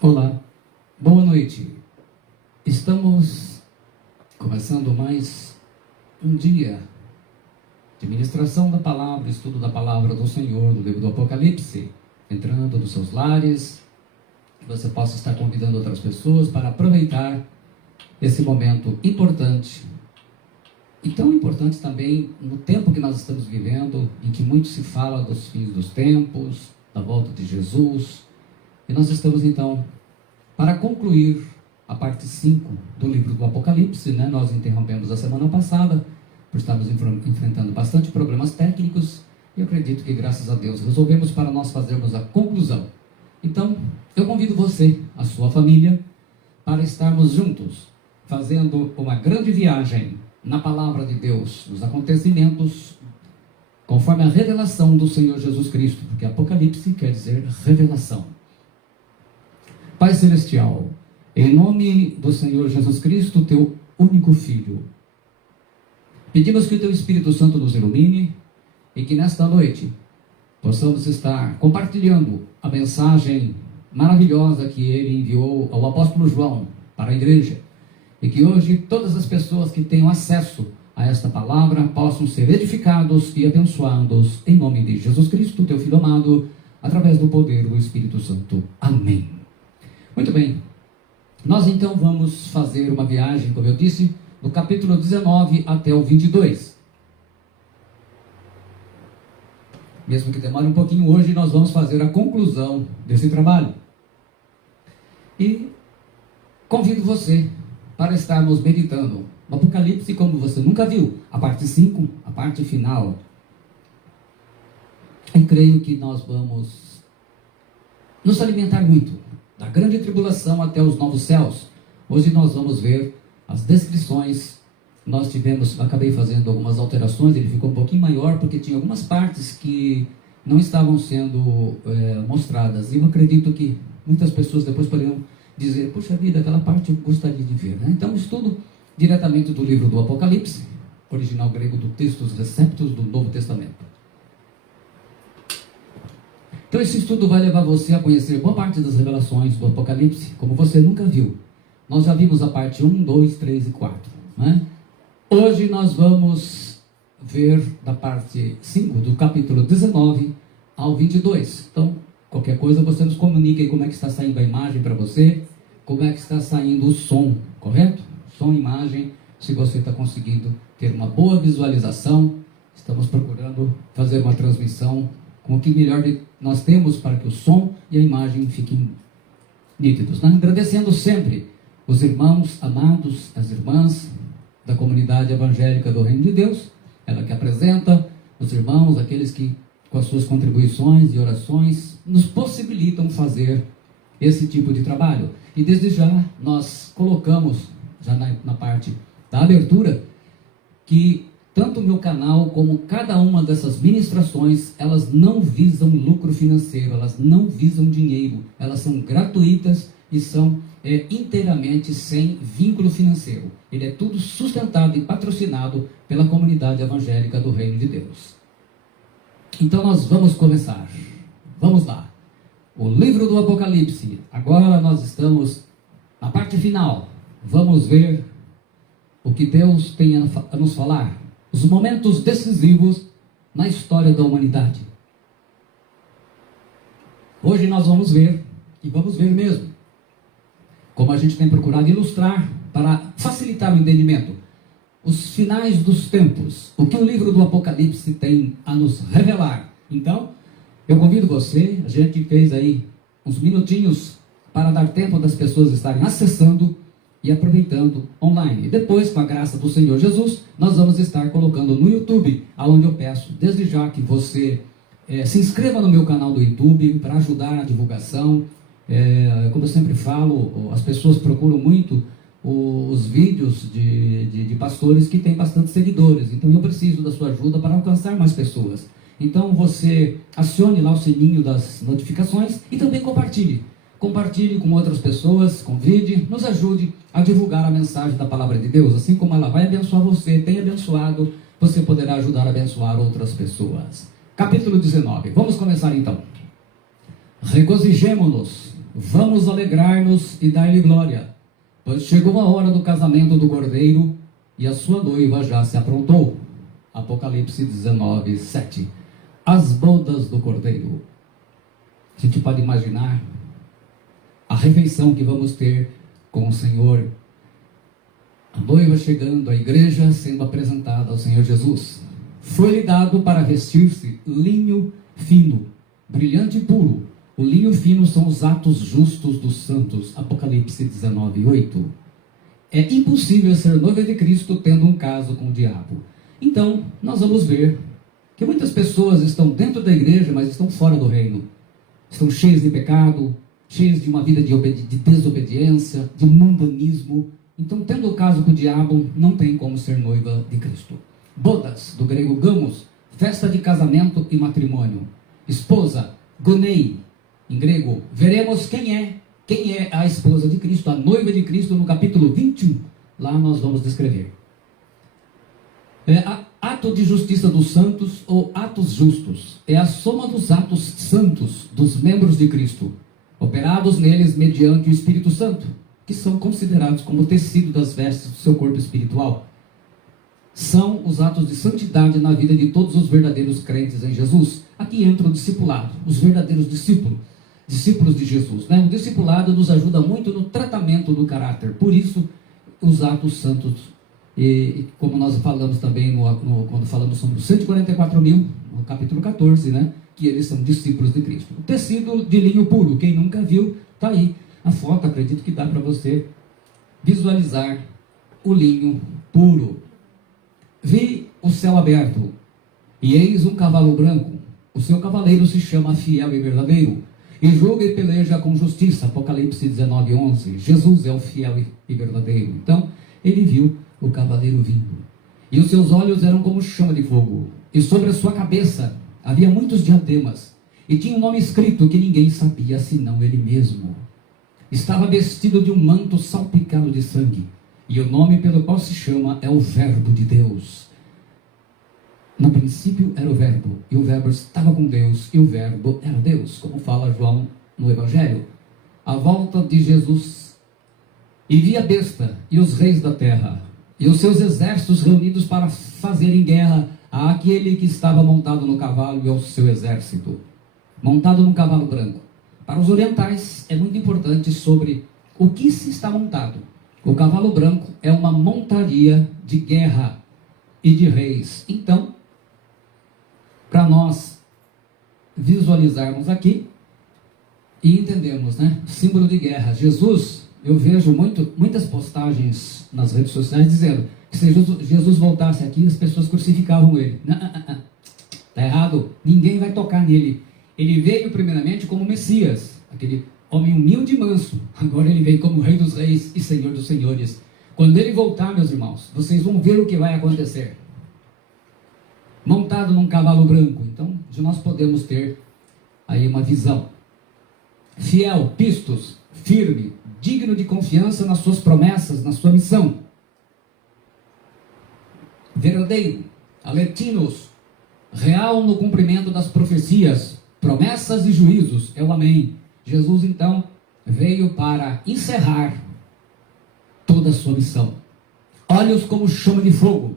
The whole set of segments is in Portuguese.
Olá, boa noite. Estamos começando mais um dia de ministração da palavra, estudo da palavra do Senhor, do livro do Apocalipse, entrando nos seus lares, que você possa estar convidando outras pessoas para aproveitar esse momento importante, e tão importante também no tempo que nós estamos vivendo, em que muito se fala dos fins dos tempos, da volta de Jesus. E nós estamos então para concluir a parte 5 do livro do Apocalipse, né? Nós interrompemos a semana passada, por estarmos enfrentando bastante problemas técnicos, e eu acredito que graças a Deus resolvemos para nós fazermos a conclusão. Então, eu convido você, a sua família, para estarmos juntos, fazendo uma grande viagem na palavra de Deus, nos acontecimentos, conforme a revelação do Senhor Jesus Cristo, porque Apocalipse quer dizer revelação. Pai Celestial, em nome do Senhor Jesus Cristo, teu único Filho, pedimos que o teu Espírito Santo nos ilumine e que nesta noite possamos estar compartilhando a mensagem maravilhosa que ele enviou ao apóstolo João para a igreja, e que hoje todas as pessoas que tenham acesso a esta palavra possam ser edificados e abençoados em nome de Jesus Cristo, teu Filho amado, através do poder do Espírito Santo. Amém. Muito bem, nós então vamos fazer uma viagem, como eu disse, do capítulo 19 até o 22. Mesmo que demore um pouquinho, hoje nós vamos fazer a conclusão desse trabalho. E convido você para estarmos meditando no Apocalipse como você nunca viu, a parte 5, a parte final. E creio que nós vamos nos alimentar muito da grande tribulação até os novos céus. Hoje nós vamos ver as descrições. Nós tivemos, acabei fazendo algumas alterações, ele ficou um pouquinho maior, porque tinha algumas partes que não estavam sendo mostradas. E eu acredito que muitas pessoas depois poderiam dizer, puxa vida, aquela parte eu gostaria de ver, né? Então, estudo diretamente do livro do Apocalipse, original grego do Textus Receptus do Novo Testamento. Então esse estudo vai levar você a conhecer boa parte das revelações do Apocalipse, como você nunca viu. Nós já vimos a parte 1, 2, 3 e 4. Né? Hoje nós vamos ver da parte 5, do capítulo 19 ao 22. Então, qualquer coisa você nos comunica aí como é que está saindo a imagem para você, como é que está saindo o som, correto? Som e imagem, se você está conseguindo ter uma boa visualização. Estamos procurando fazer uma transmissão com o que melhor nós temos para que o som e a imagem fiquem nítidos. Né? Agradecendo sempre os irmãos amados, as irmãs da comunidade evangélica do Reino de Deus, ela que apresenta, os irmãos, aqueles que com as suas contribuições e orações nos possibilitam fazer esse tipo de trabalho. E desde já nós colocamos, já na parte da abertura, que tanto o meu canal como cada uma dessas ministrações, elas não visam lucro financeiro, elas não visam dinheiro, elas são gratuitas e são inteiramente sem vínculo financeiro. Ele é tudo sustentado e patrocinado pela comunidade evangélica do Reino de Deus. Então nós vamos começar. Vamos lá. O livro do Apocalipse. Agora nós estamos na parte final. Vamos ver o que Deus tem a nos falar. Os momentos decisivos na história da humanidade. Hoje nós vamos ver, e vamos ver mesmo, como a gente tem procurado ilustrar para facilitar o entendimento, os finais dos tempos, o que o livro do Apocalipse tem a nos revelar. Então, eu convido você, a gente fez aí uns minutinhos para dar tempo das pessoas estarem acessando e aproveitando online. E depois, com a graça do Senhor Jesus, nós vamos estar colocando no YouTube, aonde eu peço desde já que você se inscreva no meu canal do YouTube para ajudar na divulgação. Como eu sempre falo, as pessoas procuram muito os vídeos de pastores que têm bastante seguidores. Então eu preciso da sua ajuda para alcançar mais pessoas. Então você acione lá o sininho das notificações e também compartilhe. Compartilhe com outras pessoas, convide, nos ajude a divulgar a mensagem da palavra de Deus. Assim como ela vai abençoar você, tem abençoado, você poderá ajudar a abençoar outras pessoas. Capítulo 19. Vamos começar então. Regozijemo-nos vamos alegrar-nos e dar-lhe glória, pois chegou a hora do casamento do Cordeiro e a sua noiva já se aprontou. Apocalipse 19, 7. As bodas do Cordeiro. A gente pode imaginar a refeição que vamos ter com o Senhor, a noiva chegando, a igreja sendo apresentada ao Senhor Jesus. Foi-lhe dado para vestir-se linho fino, brilhante e puro. O linho fino são os atos justos dos santos. Apocalipse 19, 8. É impossível ser noiva de Cristo tendo um caso com o diabo. Então, nós vamos ver que muitas pessoas estão dentro da igreja, mas estão fora do reino. Estão cheias de pecado, cheias de uma vida de desobediência, de mundanismo. Então, tendo o caso com o diabo, não tem como ser noiva de Cristo. Bodas, do grego gamos, festa de casamento e matrimônio. Esposa, gonei, em grego. Veremos quem é a esposa de Cristo, a noiva de Cristo, no capítulo 21. Lá nós vamos descrever. Ato de justiça dos santos ou atos justos. É a soma dos atos santos dos membros de Cristo, operados neles mediante o Espírito Santo, que são considerados como o tecido das vestes do seu corpo espiritual. São os atos de santidade na vida de todos os verdadeiros crentes em Jesus. Aqui entra o discipulado, os verdadeiros discípulos de Jesus. Né? O discipulado nos ajuda muito no tratamento do caráter. Por isso, os atos santos, e como nós falamos também quando falamos sobre os 144 mil, no capítulo 14, né? Que eles são discípulos de Cristo. O tecido de linho puro, quem nunca viu, está aí a foto, acredito que dá para você visualizar o linho puro. Vi o céu aberto, e eis um cavalo branco. O seu cavaleiro se chama Fiel e Verdadeiro, e julga e peleja com justiça. Apocalipse 19, 11. Jesus é o fiel e verdadeiro. Então, ele viu o cavaleiro vindo, e os seus olhos eram como chama de fogo, e sobre a sua cabeça havia muitos diademas, e tinha um nome escrito que ninguém sabia senão ele mesmo. Estava vestido de um manto salpicado de sangue, e o nome pelo qual se chama é o Verbo de Deus. No princípio era o Verbo, e o Verbo estava com Deus, e o Verbo era Deus, como fala João no Evangelho. À volta de Jesus, e vi a besta e os reis da terra, e os seus exércitos reunidos para fazerem guerra àquele que estava montado no cavalo e ao seu exército, montado num cavalo branco. Para os orientais é muito importante sobre o que se está montado. O cavalo branco é uma montaria de guerra e de reis. Então, para nós visualizarmos aqui e entendermos, né? Símbolo de guerra. Jesus, eu vejo muitas postagens nas redes sociais dizendo que se Jesus voltasse aqui, as pessoas crucificavam ele. Não. Está errado. Ninguém vai tocar nele. Ele veio primeiramente como Messias, aquele homem humilde e manso. Agora ele veio como Rei dos Reis e Senhor dos Senhores. Quando ele voltar, meus irmãos, vocês vão ver o que vai acontecer. Montado num cavalo branco. Então, nós podemos ter aí uma visão. Fiel, pistos, firme, digno de confiança nas suas promessas, na sua missão. Verdadeiro, aletinos, real no cumprimento das profecias, promessas e juízos, é o amém. Jesus, então, veio para encerrar toda a sua missão. Olhos como chama de fogo,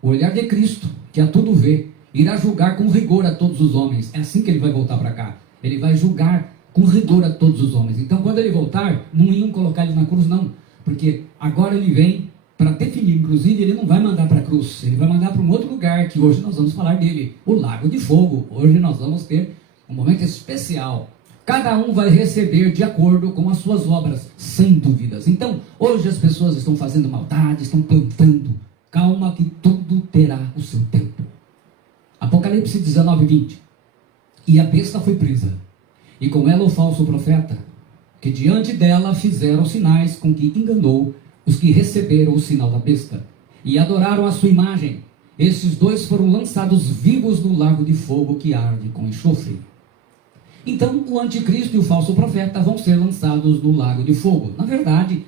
o olhar de Cristo, que a tudo vê, irá julgar com rigor a todos os homens. É assim que ele vai voltar para cá. Ele vai julgar com rigor a todos os homens. Então, quando ele voltar, não iam colocar ele na cruz, não. Porque agora ele vem para definir. Inclusive, ele não vai mandar para a cruz. Ele vai mandar para um outro lugar, que hoje nós vamos falar dele. O Lago de Fogo. Hoje nós vamos ter um momento especial. Cada um vai receber de acordo com as suas obras, sem dúvidas. Então, hoje as pessoas estão fazendo maldade, estão plantando. Calma que tudo terá o seu tempo. Apocalipse 19, 20. E a besta foi presa, e com ela o falso profeta, que diante dela fizeram sinais com que enganou os que receberam o sinal da besta, e adoraram a sua imagem. Esses dois foram lançados vivos no lago de fogo que arde com enxofre. Então, o anticristo e o falso profeta vão ser lançados no lago de fogo. Na verdade,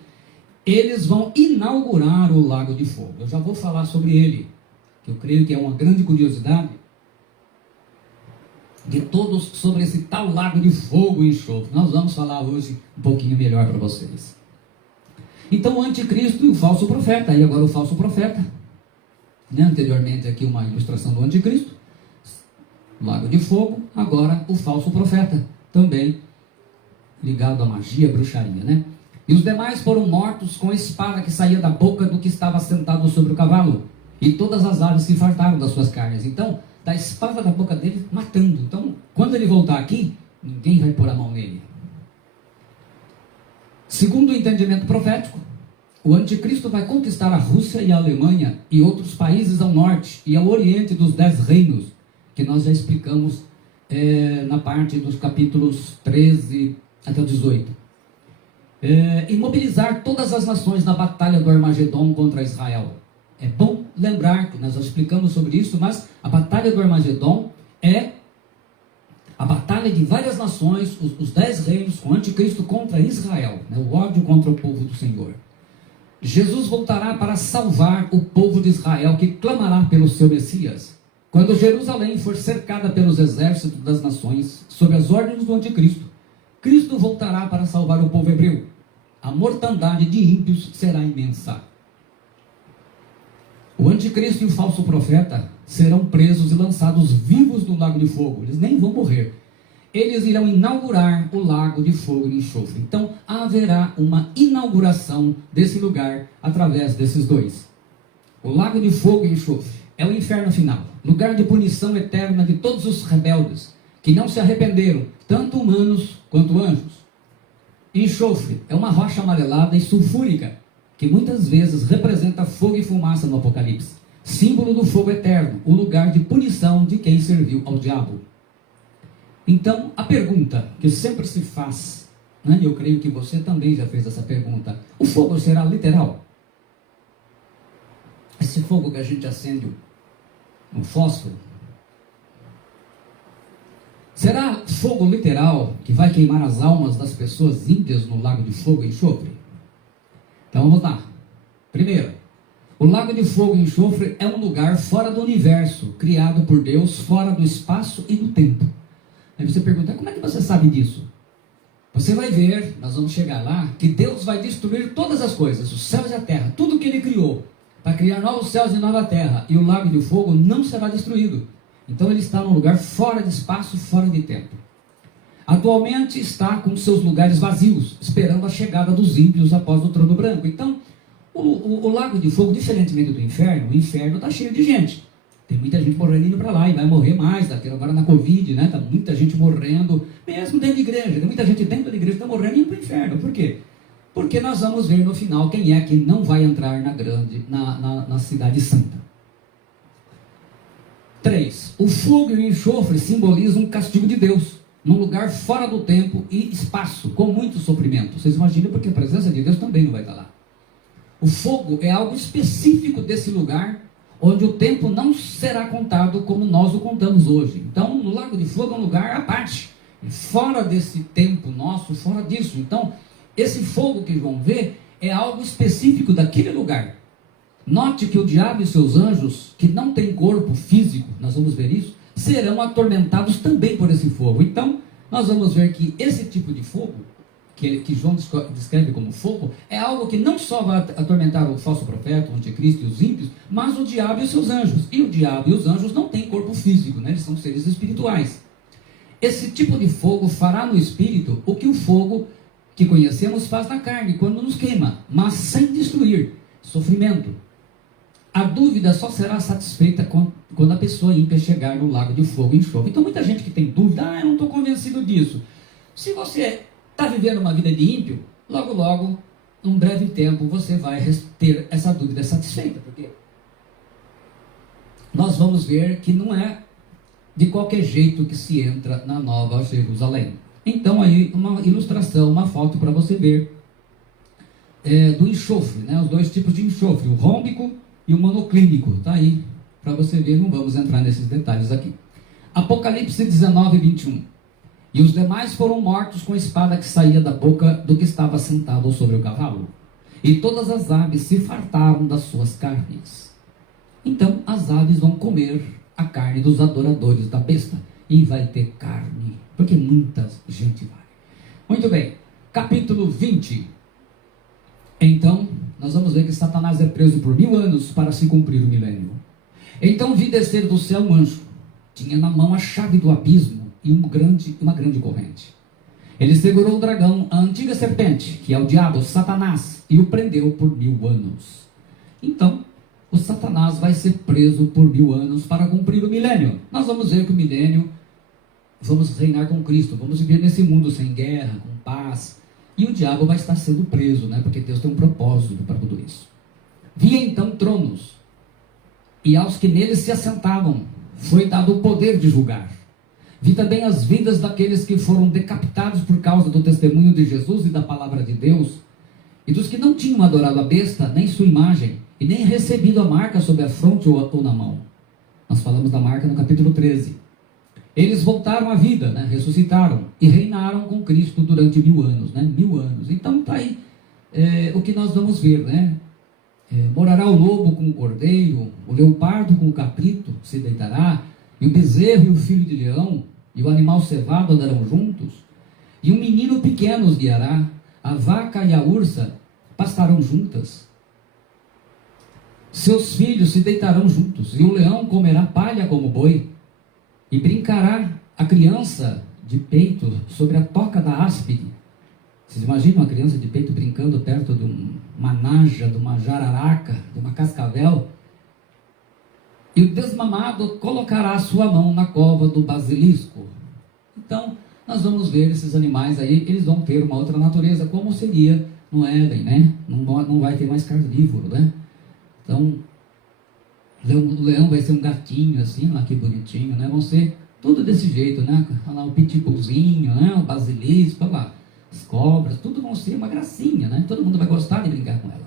eles vão inaugurar o lago de fogo. Eu já vou falar sobre ele, que eu creio que é uma grande curiosidade. de todos sobre esse tal lago de fogo e enxofre. Nós vamos falar hoje um pouquinho melhor para vocês. Então, o anticristo e o falso profeta. Aí agora o falso profeta. Anteriormente aqui uma ilustração do anticristo. Lago de fogo. Agora o falso profeta. Também ligado à magia, bruxaria, né? E os demais foram mortos com a espada que saía da boca do que estava sentado sobre o cavalo. E todas as aves se fartaram das suas carnes. Então, da espada da boca dele, matando. Então, quando ele voltar aqui, ninguém vai pôr a mão nele. Segundo o entendimento profético, o anticristo vai conquistar a Rússia e a Alemanha e outros países ao norte e ao oriente dos 10 reinos, que nós já explicamos na parte dos capítulos 13 até o 18. E mobilizar todas as nações na batalha do Armagedon contra Israel. É bom lembrar que nós já explicamos sobre isso, mas a batalha do Armagedon é a batalha de várias nações, os 10 reinos, com o anticristo contra Israel, né? O ódio contra o povo do Senhor. Jesus voltará para salvar o povo de Israel, que clamará pelo seu Messias. Quando Jerusalém for cercada pelos exércitos das nações, sob as ordens do anticristo, Cristo voltará para salvar o povo hebreu. A mortandade de ímpios será imensa. O anticristo e o falso profeta serão presos e lançados vivos no lago de fogo. Eles nem vão morrer. Eles irão inaugurar o lago de fogo e enxofre. Então haverá uma inauguração desse lugar através desses dois. O lago de fogo e enxofre é o inferno final, lugar de punição eterna de todos os rebeldes que não se arrependeram, tanto humanos quanto anjos. Enxofre é uma rocha amarelada e sulfúrica, que muitas vezes representa fogo e fumaça no Apocalipse, símbolo do fogo eterno, o lugar de punição de quem serviu ao diabo. Então, a pergunta que sempre se faz, né, eu creio que você também já fez essa pergunta: o fogo será literal? Esse fogo que a gente acende, um fósforo, será fogo literal que vai queimar as almas das pessoas ímpias no lago de fogo e enxofre? Então vamos lá. Primeiro, o lago de fogo e enxofre é um lugar fora do universo, criado por Deus, fora do espaço e do tempo. Aí você pergunta: como é que você sabe disso? Você vai ver, nós vamos chegar lá, que Deus vai destruir todas as coisas, os céus e a terra, tudo que Ele criou, para criar novos céus e nova terra, e o lago de fogo não será destruído. Então ele está num lugar fora de espaço, fora de tempo. Atualmente está com seus lugares vazios, esperando a chegada dos ímpios após o trono branco. Então, o lago de fogo, diferentemente do inferno, o inferno está cheio de gente. Tem muita gente morrendo indo para lá e vai morrer mais, agora na Covid, né? Está muita gente morrendo, mesmo dentro da igreja. Tem muita gente dentro da igreja que está morrendo e indo para o inferno. Por quê? Porque nós vamos ver no final quem é que não vai entrar na cidade santa. 3. O fogo e o enxofre simbolizam um castigo de Deus, num lugar fora do tempo e espaço, com muito sofrimento. Vocês imaginam, porque a presença de Deus também não vai estar lá. O fogo é algo específico desse lugar, onde o tempo não será contado como nós o contamos hoje. Então, no lago de fogo é um lugar à parte, fora desse tempo nosso, fora disso. Então, esse fogo que vão ver é algo específico daquele lugar. Note que o diabo e seus anjos, que não têm corpo físico, nós vamos ver isso, serão atormentados também por esse fogo. Então, nós vamos ver que esse tipo de fogo, que João descreve como fogo, é algo que não só vai atormentar o falso profeta, o anticristo e os ímpios, mas o diabo e os seus anjos. E o diabo e os anjos não têm corpo físico, né? Eles são seres espirituais. Esse tipo de fogo fará no espírito o que o fogo que conhecemos faz na carne, quando nos queima, mas sem destruir. Sofrimento. A dúvida só será satisfeita quando a pessoa ímpia chegar no lago de fogo e enxofre. Então muita gente que tem dúvida: eu não estou convencido disso. Se você está vivendo uma vida de ímpio, logo logo, num breve tempo, você vai ter essa dúvida satisfeita. Porque nós vamos ver que não é de qualquer jeito que se entra na Nova Jerusalém. Então aí uma ilustração, uma foto para você ver do enxofre, né? Os dois tipos de enxofre, o rômbico e o monoclínico. Está aí para você ver, não vamos entrar nesses detalhes aqui. Apocalipse 19, 21. E os demais foram mortos com a espada que saía da boca do que estava sentado sobre o cavalo. E todas as aves se fartaram das suas carnes. Então as aves vão comer a carne dos adoradores da besta. e vai ter carne, porque muita gente vai. Muito bem, capítulo 20. Então, nós vamos ver que Satanás é preso por 1000 anos para se cumprir o milênio. Então vi descer do céu um anjo, tinha na mão a chave do abismo e uma grande corrente. Ele segurou o dragão, a antiga serpente, que é o diabo, Satanás, e o prendeu por 1000 anos. Então, o Satanás vai ser preso por 1000 anos para cumprir o milênio. Nós vamos ver que o milênio, vamos reinar com Cristo, vamos viver nesse mundo sem guerra, com paz. E o diabo vai estar sendo preso, né? Porque Deus tem um propósito para tudo isso. Vi então tronos, e aos que neles se assentavam foi dado o poder de julgar. Vi também as vidas daqueles que foram decapitados por causa do testemunho de Jesus e da palavra de Deus, e dos que não tinham adorado a besta, nem sua imagem, e nem recebido a marca sobre a fronte ou na mão. Nós falamos da marca no capítulo 13. Eles voltaram à vida, né? Ressuscitaram e reinaram com Cristo durante 1000 anos, né? 1000 anos. Então está aí o que nós vamos ver, né? Morará o lobo com o cordeiro, o leopardo com o caprito se deitará, e o bezerro e o filho de leão, e o animal cevado andarão juntos, e um menino pequeno os guiará, a vaca e a ursa pastarão juntas. Seus filhos se deitarão juntos, e o leão comerá palha como boi, e brincará a criança de peito sobre a toca da áspide. Vocês imaginam uma criança de peito brincando perto de uma naja, de uma jararaca, de uma cascavel? E o desmamado colocará a sua mão na cova do basilisco. Então, nós vamos ver esses animais aí, eles vão ter uma outra natureza, como seria no Éden, né? Não vai ter mais carnívoro, né? Então, o leão vai ser um gatinho assim, lá que bonitinho, né? Vão ser tudo desse jeito, né? Lá o pitbullzinho, né? O basilisco, olha lá, as cobras, tudo vão ser uma gracinha, né? Todo mundo vai gostar de brincar com elas.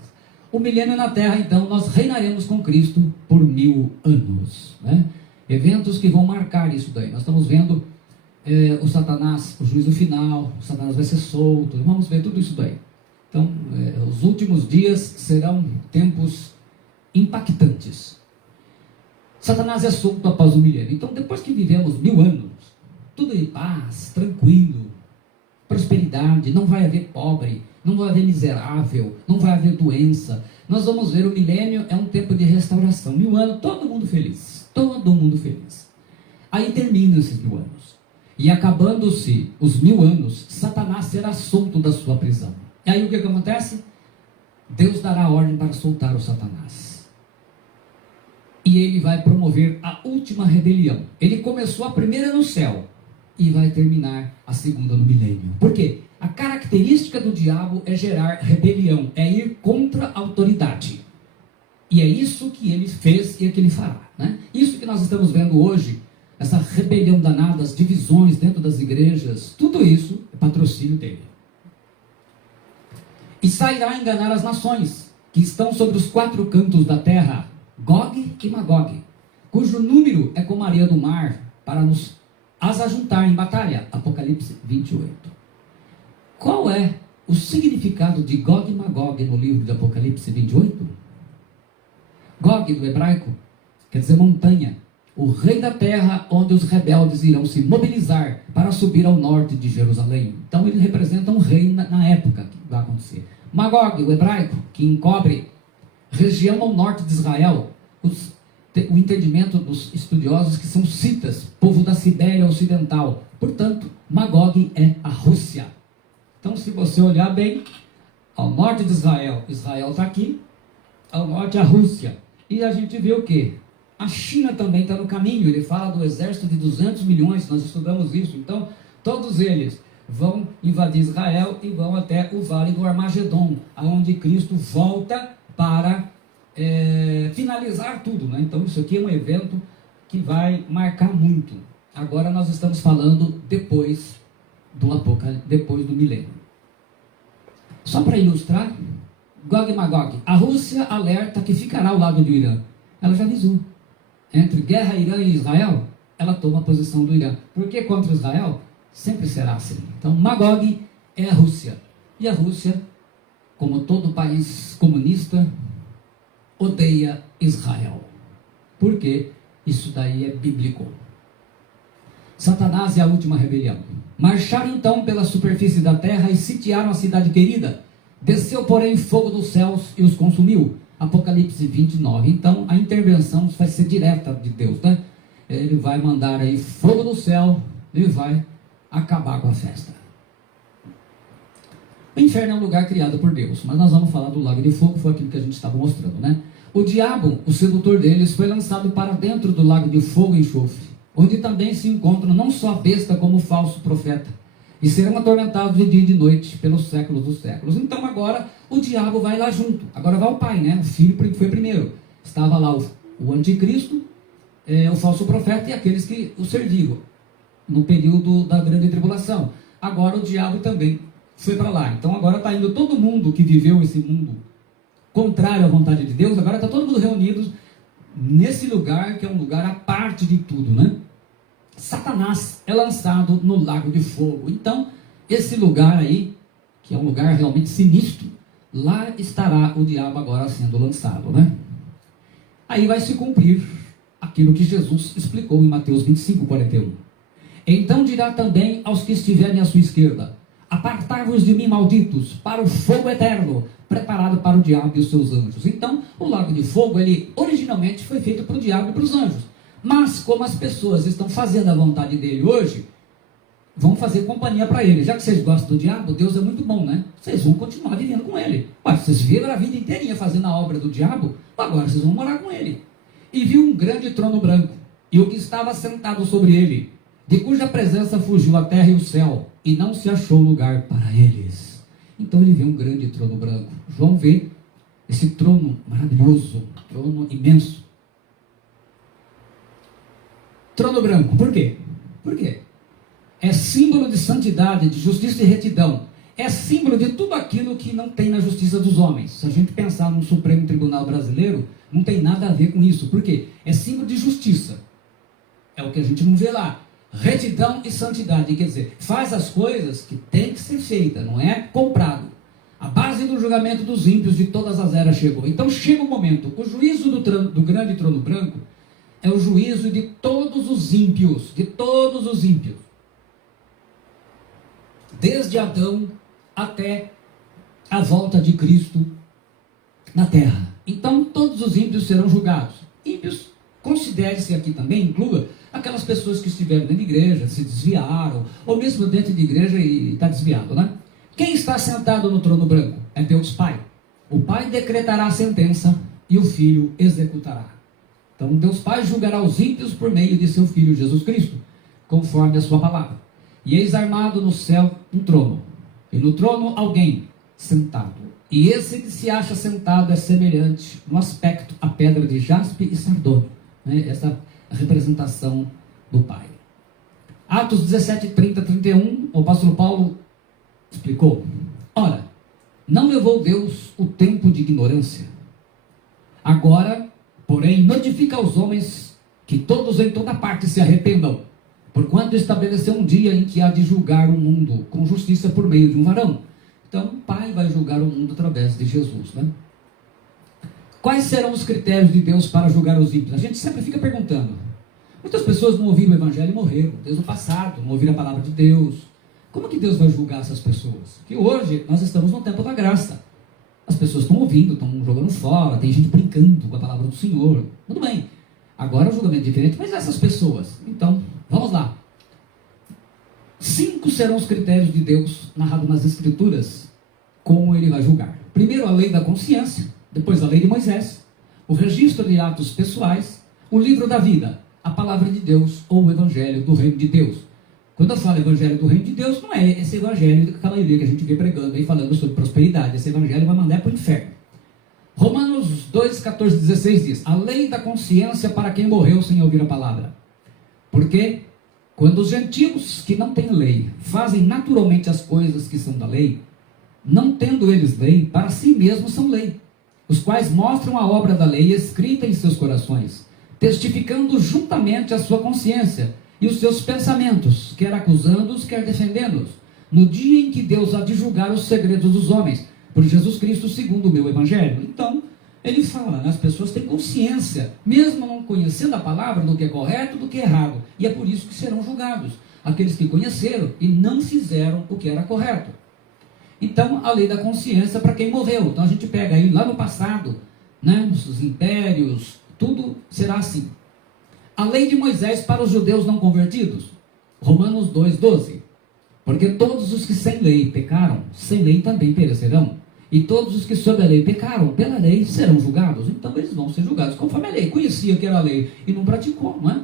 O milênio na Terra, então, nós reinaremos com Cristo por 1000 anos, né? Eventos que vão marcar isso daí. Nós estamos vendo o Satanás, o juízo final, o Satanás vai ser solto, vamos ver tudo isso daí. Então, os últimos dias serão tempos impactantes. Satanás é solto após o milênio. Então, depois que vivemos 1000 anos, tudo em paz, tranquilo, prosperidade, não vai haver pobre, não vai haver miserável, não vai haver doença. Nós vamos ver o milênio é um tempo de restauração. 1000 anos, todo mundo feliz. Todo mundo feliz. Aí terminam esses 1000 anos. E acabando-se os 1000 anos, Satanás será solto da sua prisão. E aí o que acontece? Deus dará ordem para soltar o Satanás. E ele vai promover a última rebelião. Ele começou a primeira no céu e vai terminar a segunda no milênio. Por quê? A característica do diabo é gerar rebelião, é ir contra a autoridade. E é isso que ele fez e é que ele fará, né? Isso que nós estamos vendo hoje, essa rebelião danada, as divisões dentro das igrejas, tudo isso é patrocínio dele. E sairá a enganar as nações que estão sobre os 4 cantos da terra, Gog e Magog, cujo número é como a areia do mar, para nos ajuntar em batalha. Apocalipse 28. Qual é o significado de Gog e Magog no livro de Apocalipse 28? Gog, do hebraico, quer dizer montanha, o rei da terra onde os rebeldes irão se mobilizar para subir ao norte de Jerusalém. Então ele representa um rei na época que vai acontecer. Magog, o hebraico, que encobre região ao norte de Israel, o entendimento dos estudiosos que são citas, povo da Sibéria Ocidental. Portanto, Magog é a Rússia. Então, se você olhar bem, ao norte de Israel, Israel está aqui, ao norte a Rússia. E a gente vê o quê? A China também está no caminho. Ele fala do exército de 200 milhões, nós estudamos isso. Então, todos eles vão invadir Israel e vão até o Vale do Armagedon, onde Cristo volta para finalizar tudo, né? Então isso aqui é um evento que vai marcar muito. Agora nós estamos falando depois do Apocalipse, depois do milênio. Só para ilustrar, Gog e Magog, a Rússia alerta que ficará ao lado do Irã. Ela já avisou. Entre guerra Irã e Israel, ela toma a posição do Irã. Porque contra Israel sempre será assim. Então Magog é a Rússia. E a Rússia, como todo país comunista, odeia Israel. Porque isso daí é bíblico. Satanás é a última rebelião. Marcharam então pela superfície da terra e sitiaram a cidade querida. Desceu, porém, fogo dos céus e os consumiu. Apocalipse 29. Então, a intervenção vai ser direta de Deus, né? Ele vai mandar aí fogo do céu e vai acabar com a festa. O inferno é um lugar criado por Deus, mas nós vamos falar do lago de fogo, foi aquilo que a gente estava mostrando, né? O diabo, o sedutor deles, foi lançado para dentro do lago de fogo e enxofre, onde também se encontram não só a besta como o falso profeta, e serão atormentados de dia e de noite pelos séculos dos séculos. Então agora o diabo vai lá junto, agora vai o pai, né? O filho foi primeiro, estava lá o anticristo, o falso profeta e aqueles que o serviram no período da grande tribulação. Agora o diabo também foi para lá. Então agora está indo todo mundo que viveu esse mundo contrário à vontade de Deus, agora está todo mundo reunido nesse lugar que é um lugar à parte de tudo, né? Satanás é lançado no lago de fogo. Então esse lugar aí, que é um lugar realmente sinistro, lá estará o diabo agora sendo lançado, né? Aí vai se cumprir aquilo que Jesus explicou em Mateus 25, 41. Então dirá também aos que estiverem à sua esquerda: apartai-vos de mim, malditos, para o fogo eterno, preparado para o diabo e os seus anjos. Então, o lago de fogo, ele originalmente foi feito para o diabo e para os anjos. Mas, como as pessoas estão fazendo a vontade dele hoje, vão fazer companhia para ele. Já que vocês gostam do diabo, Deus é muito bom, né? Vocês vão continuar vivendo com ele. Ué, vocês viram a vida inteirinha fazendo a obra do diabo, agora vocês vão morar com ele. E viu um grande trono branco, e o que estava sentado sobre ele, de cuja presença fugiu a terra e o céu, e não se achou lugar para eles. Então ele vê um grande trono branco. João vê esse trono maravilhoso, trono imenso. Trono branco, por quê? Por quê? É símbolo de santidade, de justiça e retidão. É símbolo de tudo aquilo que não tem na justiça dos homens. Se a gente pensar no Supremo Tribunal Brasileiro, não tem nada a ver com isso. Por quê? É símbolo de justiça. É o que a gente não vê lá. Retidão e santidade, quer dizer, faz as coisas que tem que ser feita, não é comprado. A base do julgamento dos ímpios de todas as eras chegou. Então chega o momento, o juízo do grande trono branco é o juízo de todos os ímpios, desde Adão até a volta de Cristo na terra. Então todos os ímpios serão julgados. Ímpios, considere-se aqui também, inclua aquelas pessoas que estiveram dentro de igreja, se desviaram, ou mesmo dentro de igreja e está desviado, né? Quem está sentado no trono branco? É Deus Pai. O Pai decretará a sentença e o Filho executará. Então Deus Pai julgará os ímpios por meio de seu Filho Jesus Cristo, conforme a sua palavra. E eis armado no céu um trono, e no trono alguém sentado. E esse que se acha sentado é semelhante no aspecto à pedra de jaspe e sardônio, né? Essa representação do Pai. Atos 17, 30, 31, o apóstolo Paulo explicou: ora, não levou Deus o tempo de ignorância. Agora, porém, notifica aos homens que todos em toda parte se arrependam, porquanto estabeleceu um dia em que há de julgar o mundo com justiça por meio de um varão. Então, o Pai vai julgar o mundo através de Jesus, né? Quais serão os critérios de Deus para julgar os ímpios? A gente sempre fica perguntando. Muitas pessoas não ouviram o Evangelho e morreram, desde o passado, não ouviram a palavra de Deus. Como que Deus vai julgar essas pessoas? Que hoje nós estamos no tempo da graça. As pessoas estão ouvindo, estão jogando fora, tem gente brincando com a palavra do Senhor. Tudo bem. Agora o julgamento é diferente, mas essas pessoas. Então, vamos lá. 5 serão os critérios de Deus narrados nas Escrituras, como ele vai julgar. Primeiro, a lei da consciência. Depois a lei de Moisés, o registro de atos pessoais, o livro da vida, a palavra de Deus ou o evangelho do reino de Deus. Quando eu falo evangelho do reino de Deus, não é esse evangelho daquela maioria que a gente vê pregando aí falando sobre prosperidade. Esse evangelho vai mandar para o inferno. Romanos 2, 14, 16 diz: a lei da consciência para quem morreu sem ouvir a palavra. Porque quando os gentios que não têm lei fazem naturalmente as coisas que são da lei, não tendo eles lei, para si mesmos são lei, os quais mostram a obra da lei escrita em seus corações, testificando juntamente a sua consciência e os seus pensamentos, quer acusando-os, quer defendendo-os, no dia em que Deus há de julgar os segredos dos homens, por Jesus Cristo segundo o meu evangelho. Então, ele fala, né, as pessoas têm consciência, mesmo não conhecendo a palavra, do que é correto e do que é errado. E é por isso que serão julgados. Aqueles que conheceram e não fizeram o que era correto. Então, a lei da consciência para quem morreu. Então, a gente pega aí lá no passado, né, nos impérios, tudo será assim. A lei de Moisés para os judeus não convertidos. Romanos 2,12. Porque todos os que sem lei pecaram, sem lei também perecerão. E todos os que sob a lei pecaram, pela lei serão julgados. Então, eles vão ser julgados conforme a lei. Conhecia que era a lei e não praticou, não é?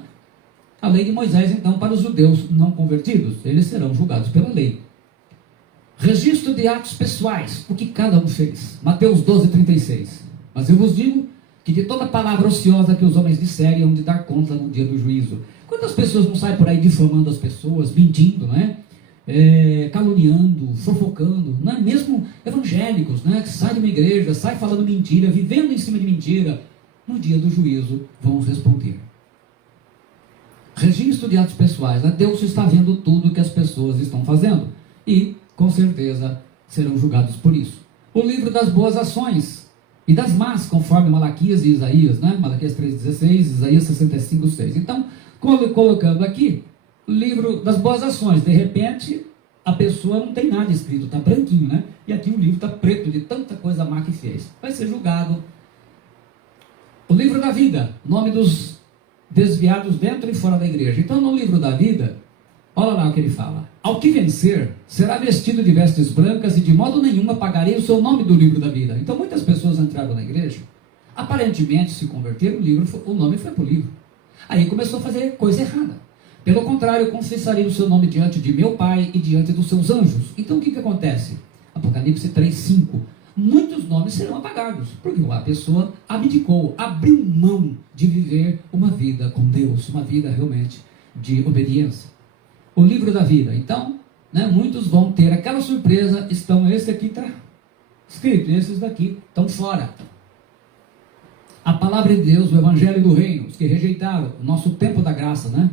A lei de Moisés, então, para os judeus não convertidos, eles serão julgados pela lei. Registro de atos pessoais, o que cada um fez. Mateus 12,36. Mas eu vos digo que de toda palavra ociosa que os homens disserem, hão de dar conta no dia do juízo. Quantas pessoas não saem por aí difamando as pessoas, mentindo, não é? Caluniando, fofocando, não é? Mesmo evangélicos, né? Que saem de uma igreja, saem falando mentira, vivendo em cima de mentira. No dia do juízo vão responder. Registro de atos pessoais, né? Deus está vendo tudo que as pessoas estão fazendo e, com certeza, serão julgados por isso. O livro das boas ações e das más, conforme Malaquias e Isaías, né? Malaquias 3,16, Isaías 65,6. Então, colocando aqui, o livro das boas ações, de repente, a pessoa não tem nada escrito, está branquinho, né? E aqui o livro está preto de tanta coisa má que fez. Vai ser julgado. O livro da vida, nome dos desviados dentro e fora da igreja. Então, no livro da vida, olha lá o que ele fala. Ao que vencer, será vestido de vestes brancas e de modo nenhum apagarei o seu nome do livro da vida. Então, muitas pessoas entraram na igreja, aparentemente se converteram, o nome foi para o livro. Aí começou a fazer coisa errada. Pelo contrário, confessarei o seu nome diante de meu Pai e diante dos seus anjos. Então, o que acontece? Apocalipse 3,5. Muitos nomes serão apagados, porque a pessoa abdicou, abriu mão de viver uma vida com Deus, uma vida realmente de obediência. O livro da vida, então, né, muitos vão ter aquela surpresa, esse aqui está escrito, esses daqui estão fora. A palavra de Deus, o evangelho do reino, os que rejeitaram, o nosso tempo da graça, né?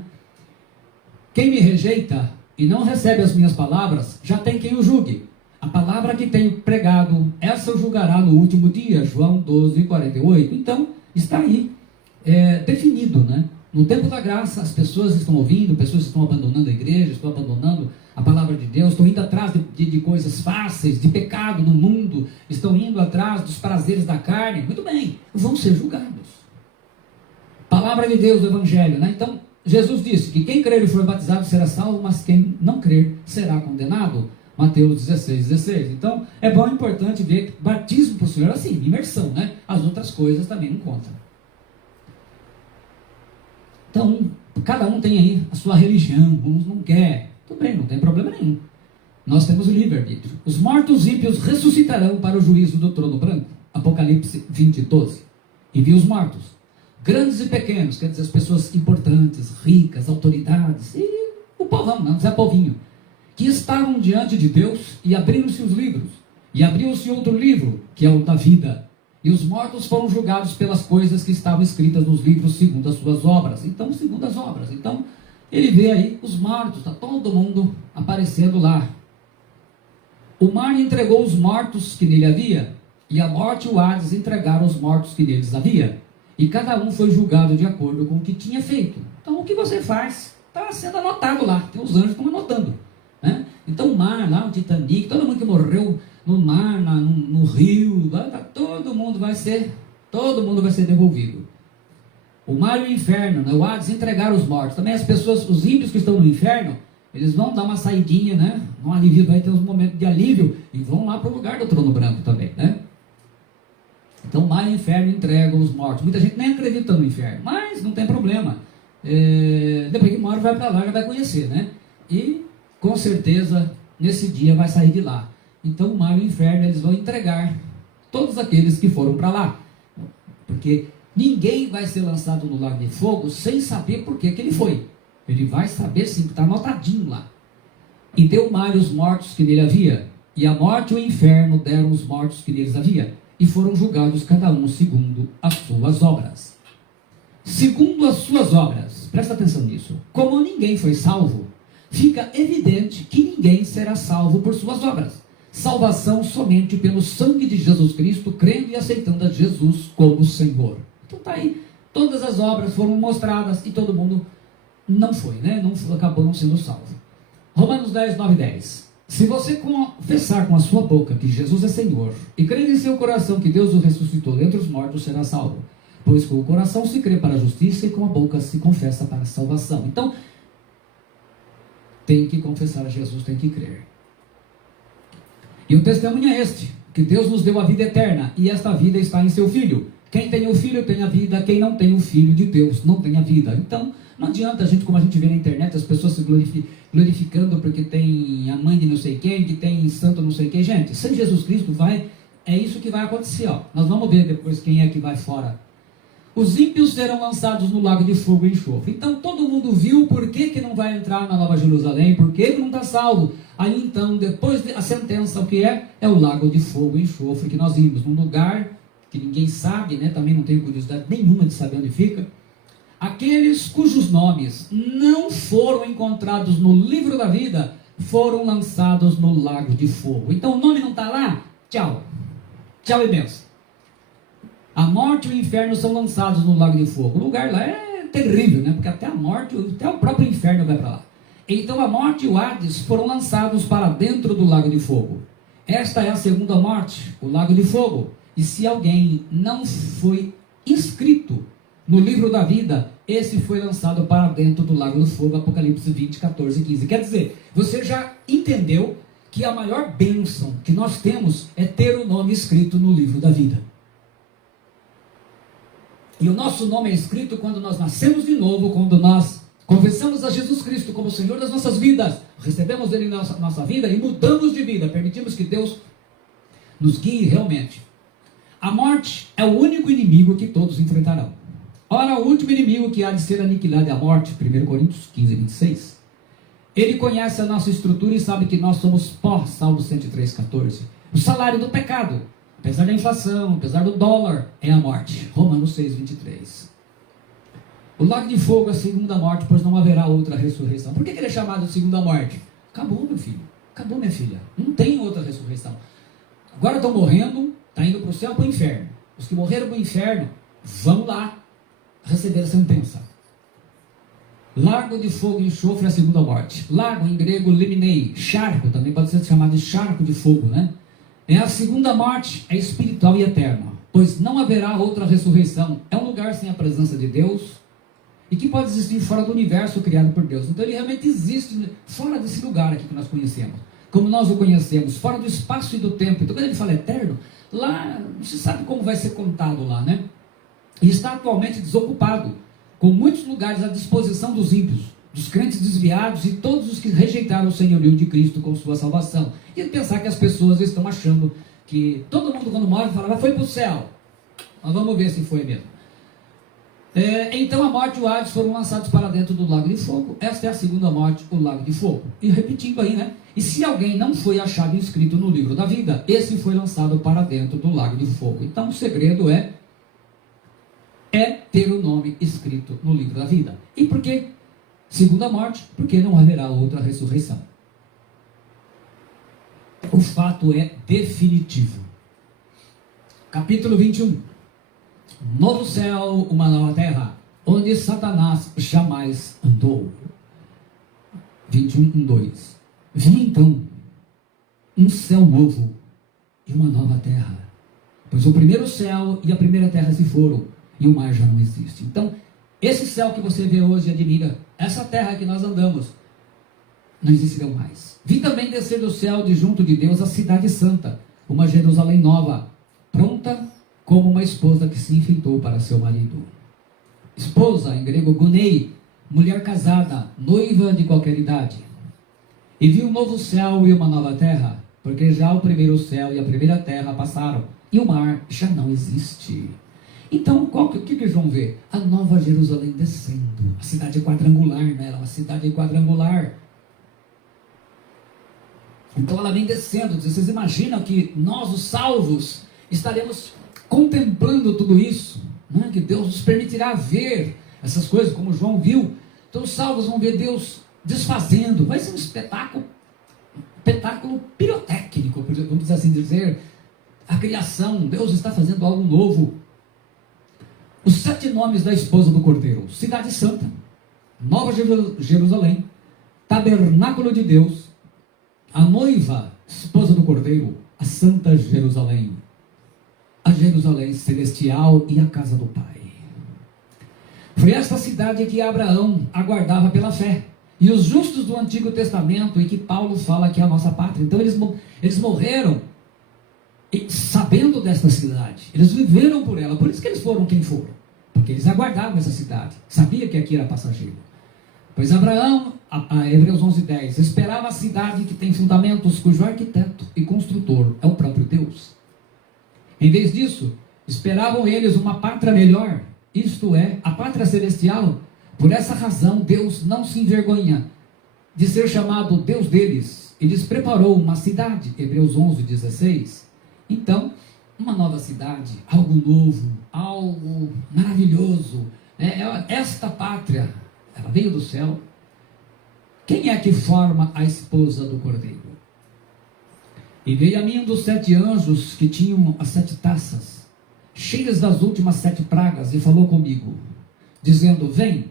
Quem me rejeita e não recebe as minhas palavras, já tem quem o julgue. A palavra que tenho pregado, essa o julgará no último dia, João 12,48. Então, está aí definido, né? No tempo da graça, as pessoas estão ouvindo, pessoas estão abandonando a igreja, estão abandonando a palavra de Deus, estão indo atrás de coisas fáceis, de pecado no mundo, estão indo atrás dos prazeres da carne. Muito bem, vão ser julgados. Palavra de Deus, do evangelho, né? Então, Jesus disse que quem crer e for batizado será salvo, mas quem não crer será condenado. Mateus 16,16. Então, é bom e importante ver que batismo para o Senhor é assim, imersão, né? As outras coisas também não contam. Então, cada um tem aí a sua religião, uns não quer. Tudo bem, não tem problema nenhum. Nós temos o livre-arbítrio. Os mortos ímpios ressuscitarão para o juízo do trono branco. Apocalipse 20,12. E vi os mortos, grandes e pequenos, quer dizer, as pessoas importantes, ricas, autoridades, e o povão, não, Zé Povinho, que estavam diante de Deus, e abriram-se os livros, e abriu-se outro livro, que é o da vida, e os mortos foram julgados pelas coisas que estavam escritas nos livros segundo as suas obras. Então, segundo as obras. Então, ele vê aí os mortos, está todo mundo aparecendo lá. O mar entregou os mortos que nele havia, e a morte e o Hades entregaram os mortos que neles havia, e cada um foi julgado de acordo com o que tinha feito. Então, o que você faz está sendo anotado lá, tem os anjos que estão anotando, né? Então, o mar lá, o Titanic, todo mundo que morreu no mar, no rio, todo mundo vai ser devolvido. O mar e o inferno, né? O Hades entregaram os mortos. Também as pessoas, os ímpios que estão no inferno, eles vão dar uma saidinha, né? Um alívio, vai ter uns momentos de alívio e vão lá para o lugar do trono branco também, né? Então, mar e inferno entregam os mortos. Muita gente nem acredita no inferno, mas não tem problema. Depois que mora, vai para lá, já vai conhecer, né? E, com certeza, nesse dia vai sair de lá. Então, o mar e o inferno, eles vão entregar todos aqueles que foram para lá. Porque ninguém vai ser lançado no lago de fogo sem saber por que ele foi. Ele vai saber sim, está anotadinho lá. E deu o mar e os mortos que nele havia, e a morte e o inferno deram os mortos que neles havia, e foram julgados cada um segundo as suas obras. Segundo as suas obras, presta atenção nisso. Como ninguém foi salvo, fica evidente que ninguém será salvo por suas obras. salvação somente pelo sangue de Jesus Cristo, crendo e aceitando a Jesus como Senhor. Então está aí, todas as obras foram mostradas e todo mundo não foi, né? Acabou não sendo salvo. Romanos 10, 9 e 10. Se você confessar com a sua boca que Jesus é Senhor e crer em seu coração que Deus o ressuscitou dentre os mortos, será salvo. Pois com o coração se crê para a justiça e com a boca se confessa para a salvação. Então, tem que confessar a Jesus, tem que crer. E o testemunho é este, que Deus nos deu a vida eterna, e esta vida está em seu Filho. Quem tem o Filho tem a vida, quem não tem o Filho de Deus não tem a vida. Então, não adianta a gente, como a gente vê na internet, as pessoas se glorificando porque tem a mãe de não sei quem, que tem santo não sei quem. Gente, sem Jesus Cristo é isso que vai acontecer. Ó. Nós vamos ver depois quem é que vai fora. Os ímpios serão lançados no lago de fogo e enxofre. Então todo mundo viu por que não vai entrar na Nova Jerusalém, por que não está salvo. Aí então, depois a sentença, o que é? É o lago de fogo e enxofre que nós vimos, num lugar que ninguém sabe, né? Também não tenho curiosidade nenhuma de saber onde fica. Aqueles cujos nomes não foram encontrados no livro da vida, foram lançados no lago de fogo. Então o nome não está lá? Tchau. Tchau e benção. A morte e o inferno são lançados no lago de fogo. O lugar lá é terrível, né? Porque até a morte, até o próprio inferno vai para lá. Então a morte e o Hades foram lançados para dentro do lago de fogo. Esta é a segunda morte, o lago de fogo. E se alguém não foi inscrito no livro da vida, esse foi lançado para dentro do lago do fogo, Apocalipse 20, 14 e 15. Quer dizer, você já entendeu que a maior bênção que nós temos é ter o nome escrito no livro da vida. E o nosso nome é escrito quando nós nascemos de novo, quando nós confessamos a Jesus Cristo como Senhor das nossas vidas, recebemos Ele na nossa vida e mudamos de vida, permitimos que Deus nos guie realmente. A morte é o único inimigo que todos enfrentarão. Ora, o último inimigo que há de ser aniquilado é a morte, 1 Coríntios 15, 26. Ele conhece a nossa estrutura e sabe que nós somos pó, Salmo 103, 14. O salário do pecado, apesar da inflação, apesar do dólar, é a morte. Romanos 6, 23. O lago de fogo é a segunda morte, pois não haverá outra ressurreição. Por que ele é chamado de segunda morte? Acabou, meu filho. Acabou, minha filha. Não tem outra ressurreição. Agora estão morrendo, está indo para o céu ou para o inferno. Os que morreram para o inferno, vão lá receber a sentença. Lago de fogo e enxofre é a segunda morte. Lago, em grego, liminei. Charco, também pode ser chamado de charco de fogo, né? É a segunda morte, é espiritual e eterna, pois não haverá outra ressurreição. É um lugar sem a presença de Deus e que pode existir fora do universo criado por Deus. Então ele realmente existe fora desse lugar aqui que nós conhecemos, como nós o conhecemos, fora do espaço e do tempo. Então quando ele fala eterno, lá não se sabe como vai ser contado lá, né? E está atualmente desocupado, com muitos lugares à disposição dos ímpios, dos crentes desviados e todos os que rejeitaram o senhorio de Cristo com sua salvação. E pensar que as pessoas estão achando que todo mundo quando morre fala, foi para o céu. Mas vamos ver se foi mesmo. Então a morte e o Hades foram lançados para dentro do lago de fogo. Esta é a segunda morte, o lago de fogo. E repetindo aí, né? E se alguém não foi achado inscrito no livro da vida, esse foi lançado para dentro do lago de fogo. Então o segredo é ter o nome escrito no livro da vida. E por que segunda morte? Porque não haverá outra ressurreição. O fato é definitivo. Capítulo 21. Novo céu, uma nova terra, onde Satanás jamais andou. 21, 2. Vi então um céu novo e uma nova terra, pois o primeiro céu e a primeira terra se foram, e o mar já não existe. Então, esse céu que você vê hoje e admira, essa terra que nós andamos, não existirão mais. Vi também descer do céu de junto de Deus a cidade santa, uma Jerusalém nova, pronta como uma esposa que se enfeitou para seu marido. Esposa, em grego gunei, mulher casada, noiva de qualquer idade. E vi um novo céu e uma nova terra, porque já o primeiro céu e a primeira terra passaram, e o mar já não existe. Então, o que eles vão ver? A nova Jerusalém descendo. A cidade quadrangular, né? Ela é uma cidade quadrangular. Então ela vem descendo. Vocês imaginam que nós, os salvos, estaremos contemplando tudo isso, né? Que Deus nos permitirá ver essas coisas, como João viu. Então os salvos vão ver Deus desfazendo. Vai ser um espetáculo espetáculo pirotécnico, vamos assim dizer, a criação, Deus está fazendo algo novo. Os 7 nomes da esposa do Cordeiro: Cidade Santa, Nova Jerusalém, Tabernáculo de Deus, a noiva, esposa do Cordeiro, a Santa Jerusalém, a Jerusalém celestial e a casa do Pai. Foi esta cidade que Abraão aguardava pela fé, e os justos do Antigo Testamento, e que Paulo fala que é a nossa pátria. Então eles morreram sabendo desta cidade, eles viveram por ela, por isso que eles foram quem foram, porque eles aguardavam essa cidade, sabia que aqui era passageiro. Pois Abraão, Hebreus 11:10, esperava a cidade que tem fundamentos, cujo arquiteto e construtor é o próprio Deus. Em vez disso, esperavam eles uma pátria melhor, isto é, a pátria celestial. Por essa razão, Deus não se envergonha de ser chamado Deus deles. Ele lhes preparou uma cidade, Hebreus 11:16. Então, uma nova cidade, algo novo, algo maravilhoso. Esta pátria, ela veio do céu. Quem é que forma a esposa do Cordeiro? E veio a mim um dos 7 anjos que tinham as 7 taças, cheias das últimas 7 pragas, e falou comigo, dizendo: vem,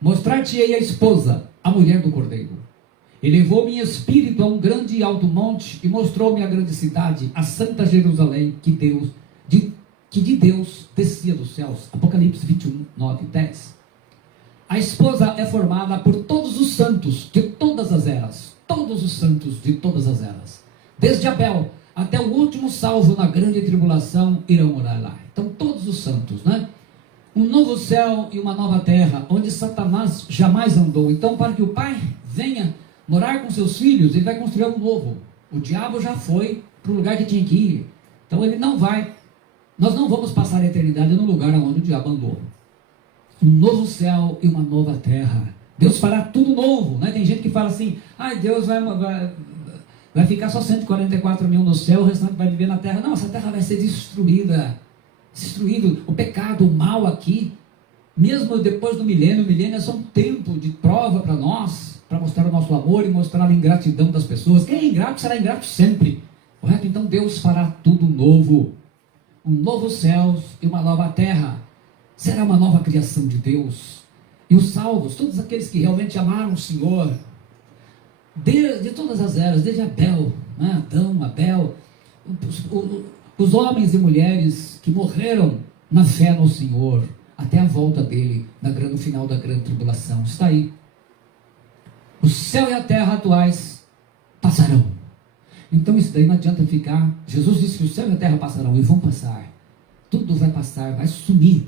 mostrar-te-ei a esposa, a mulher do Cordeiro. E levou-me em espírito a um grande e alto monte, e mostrou-me a grande cidade, a Santa Jerusalém, que de Deus descia dos céus. Apocalipse 21:9-10. A esposa é formada por todos os santos de todas as eras. Todos os santos de todas as eras. Desde Abel até o último salvo na grande tribulação irão morar lá. Então todos os santos, né? Um novo céu e uma nova terra, onde Satanás jamais andou. Então, para que o Pai venha morar com seus filhos, ele vai construir algo novo. O diabo já foi para o lugar que tinha que ir. Então ele não vai. Nós não vamos passar a eternidade no lugar onde o diabo andou. Um novo céu e uma nova terra. Deus fará tudo novo, né? Tem gente que fala assim: Deus vai ficar só 144 mil no céu, o restante vai viver na terra. Não, essa terra vai ser destruída. Destruído. O pecado, o mal aqui, mesmo depois do milênio, o milênio é só um tempo de prova para nós, para mostrar o nosso amor e mostrar a ingratidão das pessoas. Quem é ingrato será ingrato sempre, correto? Então Deus fará tudo novo. Um novo céu e uma nova terra. Será uma nova criação de Deus. E os salvos, todos aqueles que realmente amaram o Senhor, de todas as eras, desde Abel, né? Adão, Abel, os homens e mulheres que morreram na fé no Senhor, até a volta dele, no final da grande tribulação, está aí. O céu e a terra atuais passarão. Então isso daí não adianta ficar. Jesus disse que o céu e a terra passarão, e vão passar. Tudo vai passar, vai sumir.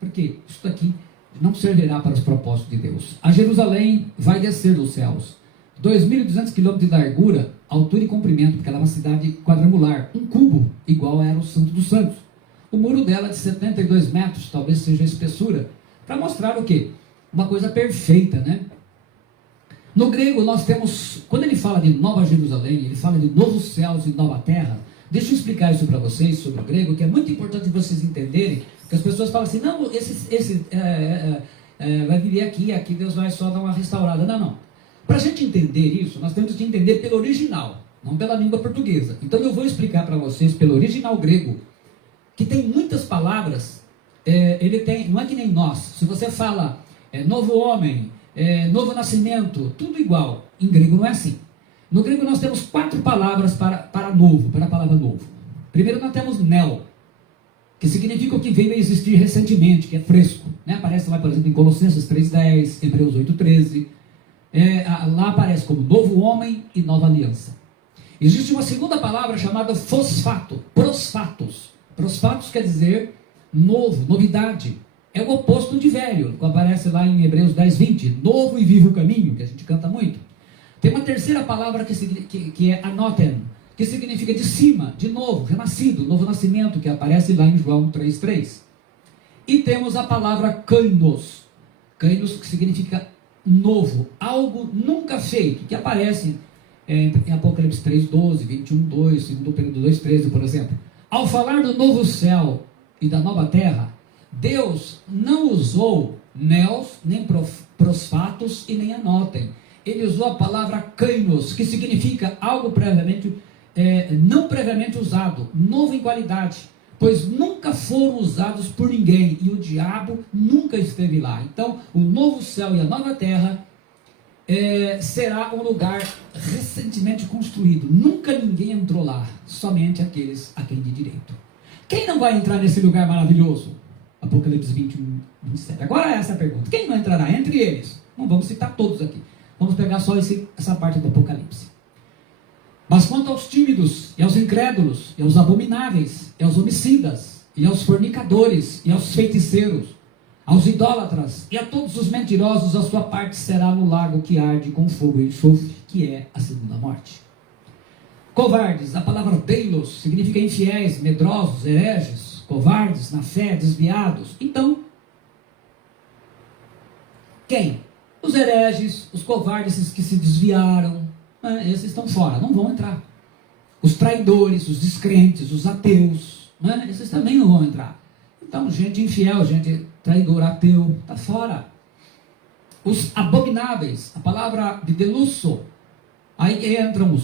Porque isso daqui não servirá para os propósitos de Deus. A Jerusalém vai descer dos céus. 2.200 quilômetros de largura, altura e comprimento, porque ela é uma cidade quadrangular, um cubo, igual era o Santo dos Santos. O muro dela é de 72 metros, talvez seja a espessura, para mostrar o quê? Uma coisa perfeita, né? No grego nós temos, quando ele fala de Nova Jerusalém, ele fala de novos céus e nova terra. Deixa eu explicar isso para vocês sobre o grego, que é muito importante vocês entenderem, que as pessoas falam assim: não, vai viver aqui Deus vai só dar uma restaurada. Não. Para a gente entender isso, nós temos que entender pelo original, não pela língua portuguesa. Então eu vou explicar para vocês pelo original grego, que tem muitas palavras, ele tem, não é que nem nós. Se você fala novo homem, novo nascimento, tudo igual. Em grego não é assim. No grego nós temos 4 palavras para novo, para a palavra novo. Primeiro nós temos neo, que significa o que veio a existir recentemente, que é fresco, né? Aparece lá, por exemplo, em Colossenses 3:10, Hebreus 8:13. Lá aparece como novo homem e nova aliança. Existe uma segunda palavra chamada fosfato, prosfatos. Prosfatos quer dizer novo, novidade. É o oposto de velho, que aparece lá em Hebreus 10:20. Novo e vivo caminho, que a gente canta muito. Tem uma terceira palavra que é anoten, que significa de cima, de novo, renascido, novo nascimento, que aparece lá em João 3:3. E temos a palavra kainos. Kainos, que significa novo, algo nunca feito, que aparece em Apocalipse 3:12, 21:2, 2 Pedro 2:13, por exemplo. Ao falar do novo céu e da nova terra, Deus não usou neos, nem prosfatos e nem anotem. ele usou a palavra kainos, que significa algo não previamente usado, novo em qualidade, pois nunca foram usados por ninguém, e o diabo nunca esteve lá. Então, o novo céu e a nova terra será um lugar recentemente construído. Nunca ninguém entrou lá, somente aqueles a quem de direito. Quem não vai entrar nesse lugar maravilhoso? Apocalipse 21, 27. Agora essa é a pergunta. Quem não entrará entre eles? Não vamos citar todos aqui. Vamos pegar só essa parte do Apocalipse. Mas quanto aos tímidos, e aos incrédulos, e aos abomináveis, e aos homicidas, e aos fornicadores, e aos feiticeiros, aos idólatras, e a todos os mentirosos, a sua parte será no lago que arde com fogo e enxofre, que é a segunda morte. Covardes, a palavra deilos, significa infiéis, medrosos, hereges, covardes na fé, desviados. Então, quem? Os hereges, os covardes, esses que se desviaram, esses estão fora, não vão entrar. Os traidores, os descrentes, os ateus, esses também não vão entrar. Então, gente infiel, gente traidora, ateu, está fora. Os abomináveis, a palavra de delusso, aí entram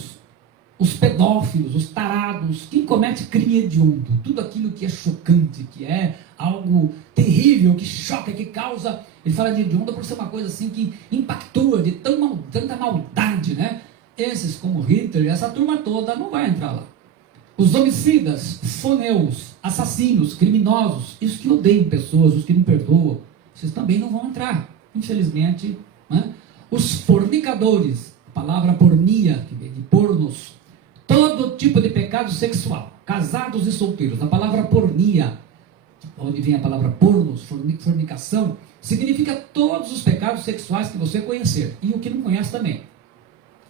os pedófilos, os tarados, quem comete crime hediondo, tudo aquilo que é chocante, que é algo terrível, que choca, que causa, ele fala de hediondo por ser uma coisa assim que impactua, de tanta maldade, né? Esses, como Hitler, essa turma toda não vai entrar lá. Os homicidas, foneus, assassinos, criminosos, os que odeiam pessoas, os que não perdoam, esses também não vão entrar, infelizmente. Os fornicadores, a palavra pornia, que vem de pornos, todo tipo de pecado sexual, casados e solteiros. A palavra pornia, onde vem a palavra pornos, fornicação, significa todos os pecados sexuais que você conhecer, e o que não conhece também.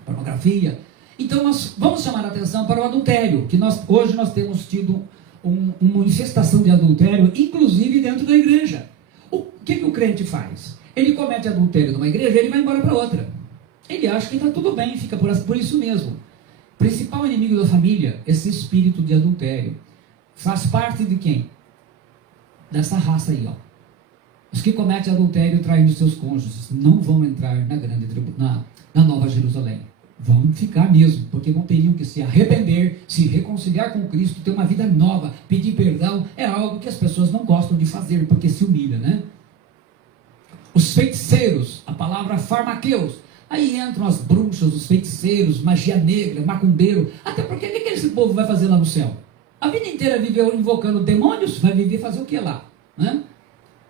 Pornografia. Então nós vamos chamar a atenção para o adultério, que hoje nós temos tido uma infestação de adultério, inclusive dentro da igreja. O que o crente faz? Ele comete adultério numa igreja, ele vai embora para outra. Ele acha que está tudo bem, fica por isso mesmo. Principal inimigo da família, esse espírito de adultério. Faz parte de quem? Dessa raça aí, ó. Os que cometem adultério traindo seus cônjuges não vão entrar na Nova Jerusalém. Vão ficar mesmo, porque não teriam que se arrepender, se reconciliar com Cristo, ter uma vida nova, pedir perdão. É algo que as pessoas não gostam de fazer, porque se humilha, né? Os feiticeiros, a palavra farmaqueus. Aí entram as bruxas, os feiticeiros, magia negra, macumbeiro. Até porque o que esse povo vai fazer lá no céu? A vida inteira viveu invocando demônios, vai viver fazer o que lá? Né?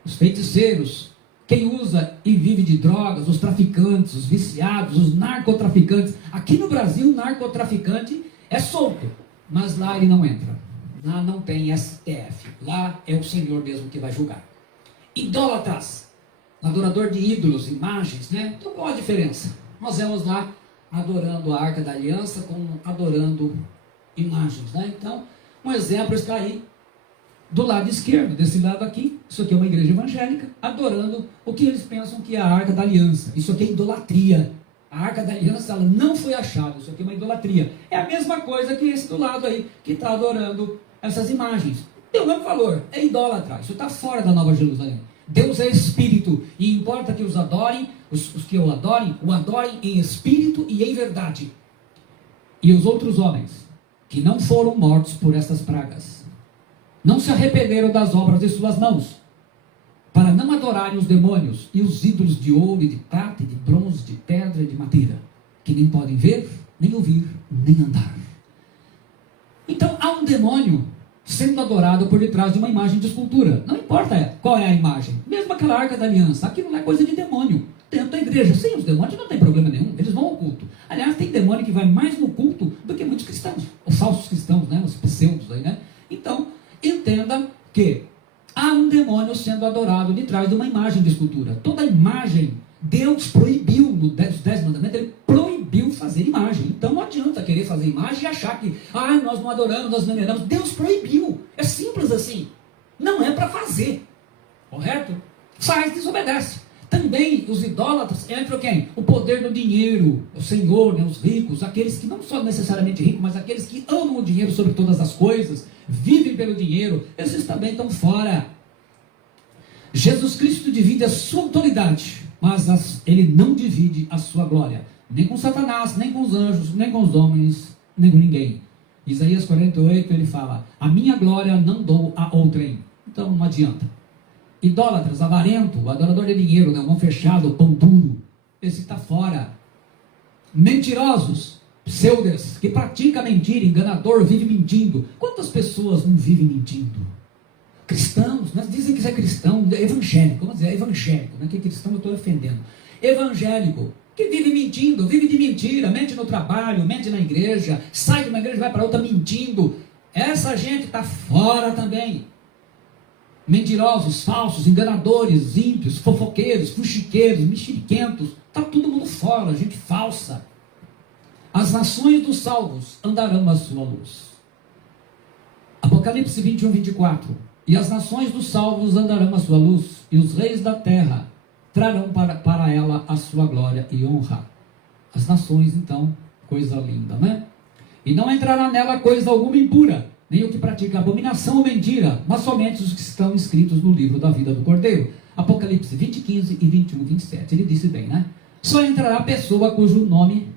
Os feiticeiros, quem usa e vive de drogas, os traficantes, os viciados, os narcotraficantes. Aqui no Brasil, o narcotraficante é solto, mas lá ele não entra. Lá não tem STF. Lá é o Senhor mesmo que vai julgar. Idólatras, adorador de ídolos, imagens, né? Então qual a diferença? Nós vemos lá adorando a Arca da Aliança com adorando imagens, né? Então, um exemplo está aí do lado esquerdo, desse lado aqui. Isso aqui é uma igreja evangélica, adorando o que eles pensam que é a Arca da Aliança. Isso aqui é idolatria. A Arca da Aliança, ela não foi achada. Isso aqui é uma idolatria. É a mesma coisa que esse do lado aí, que está adorando essas imagens. Tem o mesmo valor, é idólatra. Isso está fora da Nova Jerusalém. Deus é espírito, e importa que os adorem, os que o adorem em espírito e em verdade. E os outros homens, que não foram mortos por estas pragas, não se arrependeram das obras de suas mãos, para não adorarem os demônios e os ídolos de ouro, e de prata, e de bronze, de pedra e de madeira, que nem podem ver, nem ouvir, nem andar. Então há um demônio sendo adorado por detrás de uma imagem de escultura. Não importa qual é a imagem. Mesmo aquela Arca da Aliança, aquilo não é coisa de demônio. Dentro da igreja, sim, os demônios não tem problema nenhum, eles vão ao culto. Aliás, tem demônio que vai mais no culto do que muitos cristãos, os falsos cristãos, né? Os pseudos aí, né? Então, entenda que há um demônio sendo adorado de trás de uma imagem de escultura. Toda imagem, Deus proibiu, nos 10 mandamentos, ele proibiu fazer imagem. Então não adianta querer fazer imagem e achar que, nós não adoramos, nós não veneramos. Deus proibiu. É simples assim. Não é para fazer. Correto? Faz, desobedece. Também os idólatras entram quem? O poder do dinheiro, o Senhor, né, os ricos, aqueles que não são necessariamente ricos, mas aqueles que amam o dinheiro sobre todas as coisas, vivem pelo dinheiro, esses também estão fora. Jesus Cristo divide a sua autoridade mas ele não divide a sua glória, nem com Satanás, nem com os anjos, nem com os homens, nem com ninguém. Isaías 48, ele fala: a minha glória não dou a outrem. Então não adianta. Idólatras, avarento, adorador de dinheiro, né? Mão fechado, pão duro, esse está fora. Mentirosos, pseudos, que pratica mentira, enganador, vive mentindo. Quantas pessoas não vivem mentindo? Cristãos, nós dizem que isso é cristão, evangélico, vamos dizer, evangélico, né? Que cristão eu estou ofendendo. Evangélico, que vive mentindo, vive de mentira, mente no trabalho, mente na igreja, sai de uma igreja e vai para outra mentindo. Essa gente está fora também. Mentirosos, falsos, enganadores, ímpios, fofoqueiros, fuxiqueiros, mexeriquentos, está todo mundo fora, gente falsa. As nações dos salvos andarão na sua luz. Apocalipse 21, 24. E as nações dos salvos andarão na sua luz, e os reis da terra trarão para ela a sua glória e honra. As nações, então, coisa linda, né? E não entrará nela coisa alguma impura, nem o que pratica abominação ou mentira, mas somente os que estão escritos no livro da vida do Cordeiro. Apocalipse 20, 15 e 21, 27. Ele disse bem, né? Só entrará a pessoa cujo nome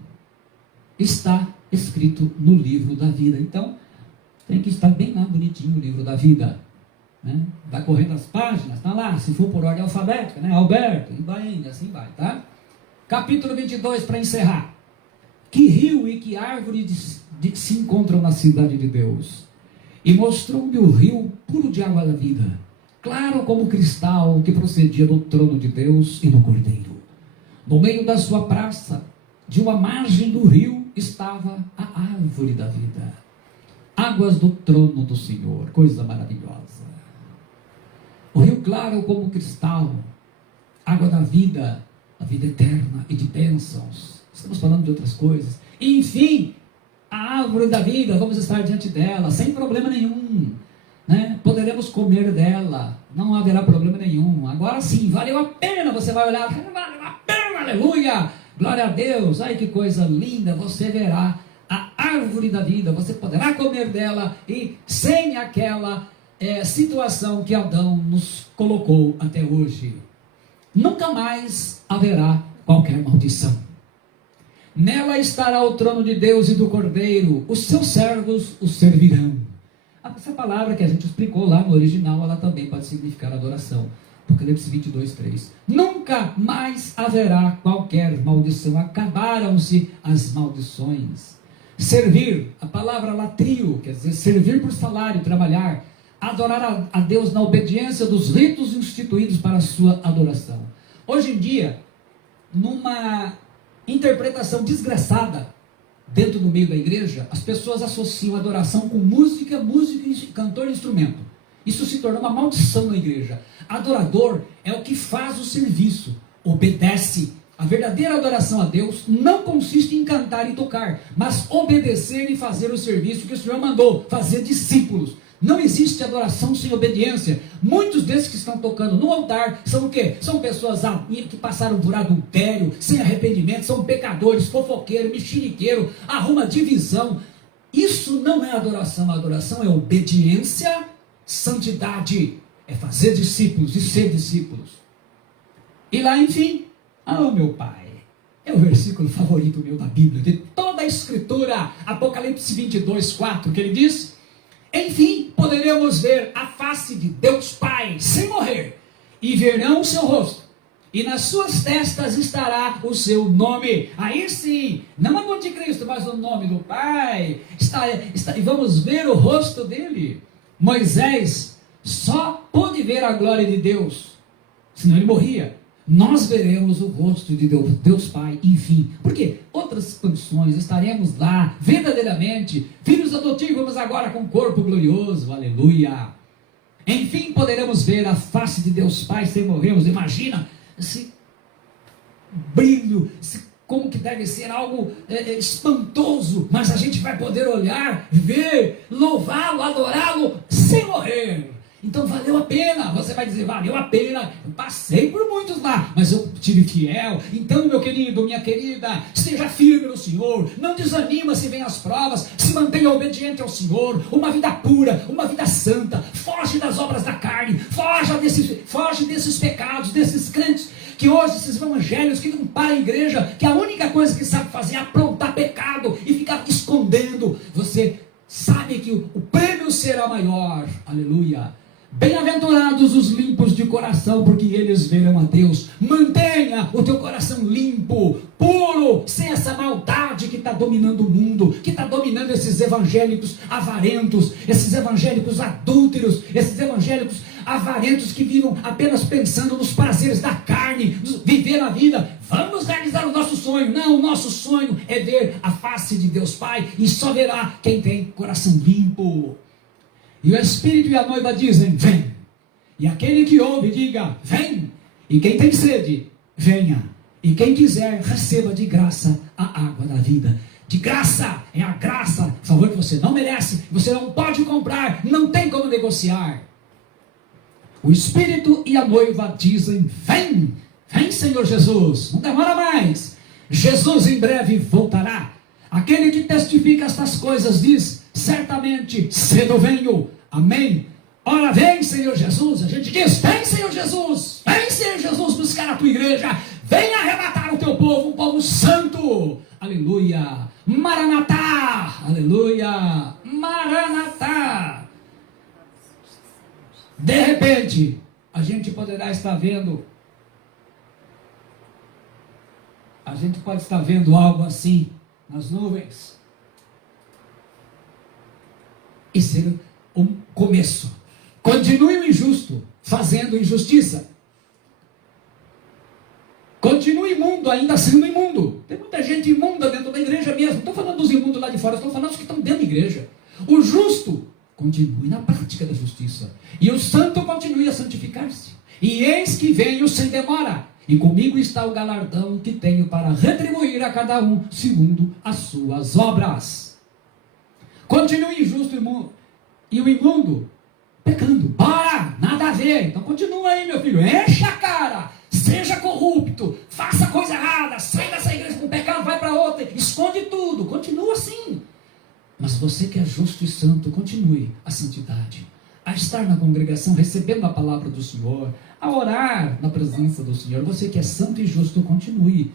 está escrito no livro da vida. Então, tem que estar bem lá, bonitinho, o livro da vida. Né? Vai correndo as páginas, está lá, se for por ordem alfabética, né? Alberto, Ibaene, assim vai, tá? Capítulo 22, para encerrar. Que rio e que árvore se encontram na cidade de Deus? E mostrou-me o rio puro de água da vida, claro como cristal, que procedia do trono de Deus e do Cordeiro. No meio da sua praça, de uma margem do rio, estava a árvore da vida. Águas do trono do Senhor, coisa maravilhosa. O rio claro como cristal, água da vida, a vida eterna e de bênçãos. Estamos falando de outras coisas. Enfim, a árvore da vida, vamos estar diante dela, sem problema nenhum. Né? Poderemos comer dela, não haverá problema nenhum. Agora sim, valeu a pena, você vai olhar, valeu a pena, aleluia, glória a Deus, ai que coisa linda, você verá a árvore da vida, você poderá comer dela, e sem aquela situação que Adão nos colocou até hoje, nunca mais haverá qualquer maldição. Nela estará o trono de Deus e do Cordeiro, os seus servos o servirão. Essa palavra que a gente explicou lá no original, ela também pode significar adoração. Apocalipse 22, 3. Nunca mais haverá qualquer maldição, acabaram-se as maldições. Servir, a palavra latrio, quer dizer, servir por salário, trabalhar. Adorar a Deus na obediência dos ritos instituídos para a sua adoração. Hoje em dia, numa interpretação desgraçada dentro do meio da igreja, as pessoas associam adoração com música, cantor e instrumento. Isso se tornou uma maldição na igreja. Adorador é o que faz o serviço, obedece. A verdadeira adoração a Deus não consiste em cantar e tocar, mas obedecer e fazer o serviço que o Senhor mandou, fazer discípulos. Não existe adoração sem obediência. Muitos desses que estão tocando no altar são o quê? São pessoas que passaram por adultério, sem arrependimento, são pecadores, fofoqueiros, mexeriqueiros, arruma divisão. Isso não é adoração. A adoração é obediência, santidade, é fazer discípulos e ser discípulos. E lá, enfim, meu Pai, é o versículo favorito meu da Bíblia, de toda a Escritura, Apocalipse 22, 4, que ele diz: enfim, poderemos ver a face de Deus Pai, sem morrer, e verão o seu rosto, e nas suas testas estará o seu nome. Aí sim, não a mão de Cristo, mas o nome do Pai, e vamos ver o rosto dele. Moisés só pôde ver a glória de Deus, senão ele morria. Nós veremos o rosto de Deus Pai, enfim. Porque outras condições, estaremos lá, verdadeiramente, filhos adotivos agora com corpo glorioso, aleluia. Enfim, poderemos ver a face de Deus Pai sem morrermos. Imagina esse brilho, como que deve ser algo espantoso, mas a gente vai poder olhar, ver, louvá-lo, adorá-lo, sem morrer. Então valeu a pena. Você vai dizer, valeu a pena, eu passei por muitos lá, mas eu tive fiel. Então, meu querido, minha querida, esteja firme no Senhor, não desanima se vem as provas, se mantenha obediente ao Senhor, uma vida pura, uma vida santa, foge das obras da carne, foge desses pecados, desses crentes que hoje evangélicos que não param a igreja, que a única coisa que sabe fazer é aprontar pecado e ficar escondendo. Você sabe que o prêmio será maior. Aleluia. Bem-aventurados os limpos de coração, porque eles verão a Deus. Mantenha o teu coração limpo, puro, sem essa maldade que está dominando o mundo, que está dominando esses evangélicos avarentos, esses evangélicos adúlteros, esses evangélicos avarentos que vivem apenas pensando nos prazeres da carne, viver a vida. Vamos realizar o nosso sonho. Não, o nosso sonho é ver a face de Deus Pai, e só verá quem tem coração limpo. E o Espírito e a noiva dizem: vem. E aquele que ouve, diga: vem. E quem tem sede, venha. E quem quiser, receba de graça a água da vida. De graça, é a graça, favor que você não merece, você não pode comprar, não tem como negociar. O Espírito e a noiva dizem: vem. Vem, Senhor Jesus, não demora mais. Jesus em breve voltará. Aquele que testifica estas coisas diz: certamente cedo venho. Amém. Ora, vem, Senhor Jesus. A gente diz: vem, Senhor Jesus. Vem, Senhor Jesus, buscar a tua igreja. Vem arrebatar o teu povo, um povo santo. Aleluia. Maranatá. Aleluia. Maranatá. De repente, a gente poderá estar vendo, a gente pode estar vendo algo assim nas nuvens e ser um começo. Continue o injusto fazendo injustiça. Continue imundo ainda sendo imundo. Tem muita gente imunda dentro da igreja mesmo. Não estou falando dos imundos lá de fora, estou falando dos que estão dentro da igreja. O justo continue na prática da justiça, e o santo continue a santificar-se. E eis que venho sem demora, e comigo está o galardão que tenho para retribuir a cada um segundo as suas obras. Continue injusto e o imundo pecando. Bora, nada a ver. Então continua aí, meu filho, enche a cara, seja corrupto, faça coisa errada, sai dessa igreja com pecado, vai para outra, esconde tudo, continua assim. Mas você que é justo e santo, continue a santidade, a estar na congregação recebendo a palavra do Senhor, a orar na presença do Senhor. Você que é santo e justo, continue.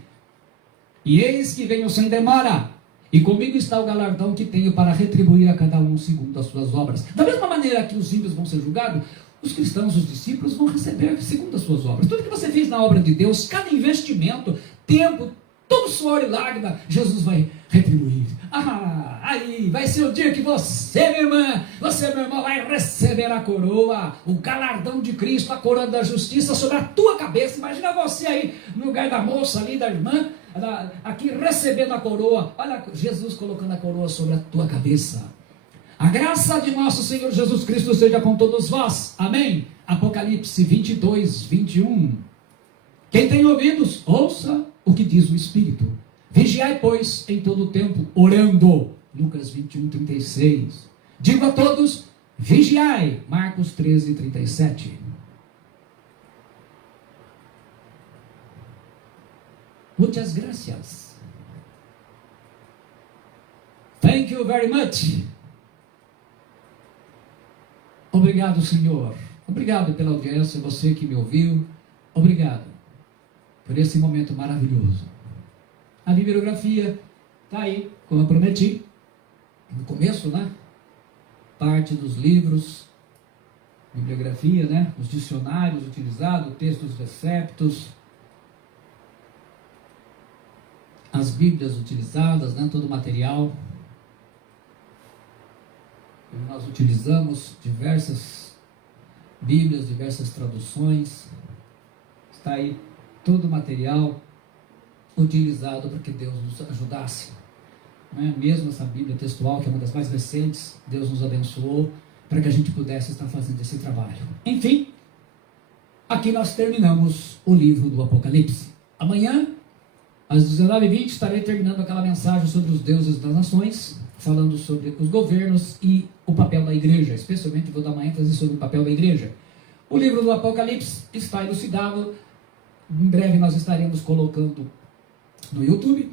E eis que venho sem demora, e comigo está o galardão que tenho para retribuir a cada um segundo as suas obras. Da mesma maneira que os ímpios vão ser julgados, os cristãos, os discípulos vão receber segundo as suas obras. Tudo que você fez na obra de Deus, cada investimento, tempo, todo suor e lágrima, Jesus vai retribuir. Aí vai ser o dia que você, minha irmã, você, meu irmão, vai receber a coroa, o galardão de Cristo, a coroa da justiça sobre a tua cabeça. Imagina você aí no lugar da moça ali, da irmã, aqui recebendo a coroa. Olha Jesus colocando a coroa sobre a tua cabeça. A graça de nosso Senhor Jesus Cristo seja com todos vós. Amém. Apocalipse 22, 21. Quem tem ouvidos, ouça o que diz o Espírito. Vigiai, pois, em todo o tempo, orando. Lucas 21, 36. Digo a todos, vigiai. Marcos 13, 37. Muitas gracias. Thank you very much. Obrigado, Senhor. Obrigado pela audiência, você que me ouviu. Obrigado por esse momento maravilhoso. A bibliografia está aí, como eu prometi, no começo, né? Parte dos livros, bibliografia, né? Os dicionários utilizados, textos receptos, as bíblias utilizadas, né? Todo o material. E nós utilizamos diversas bíblias, diversas traduções. Está aí todo o material utilizado para que Deus nos ajudasse. Não é? Mesmo essa Bíblia textual, que é uma das mais recentes, Deus nos abençoou para que a gente pudesse estar fazendo esse trabalho. Enfim, aqui nós terminamos o livro do Apocalipse. Amanhã, às 19h20, estarei terminando aquela mensagem sobre os deuses das nações, falando sobre os governos e o papel da igreja. Especialmente vou dar uma ênfase sobre o papel da igreja. O livro do Apocalipse está elucidado. Em breve nós estaremos colocando no YouTube.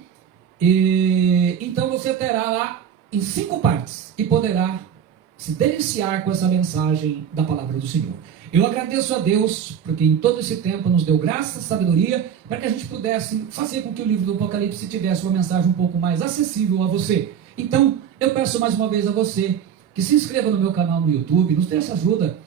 E então você terá lá em 5 partes e poderá se deliciar com essa mensagem da palavra do Senhor. Eu agradeço a Deus, porque em todo esse tempo nos deu graça, sabedoria, para que a gente pudesse fazer com que o livro do Apocalipse tivesse uma mensagem um pouco mais acessível a você. Então, eu peço mais uma vez a você que se inscreva no meu canal no YouTube, nos dê essa ajuda,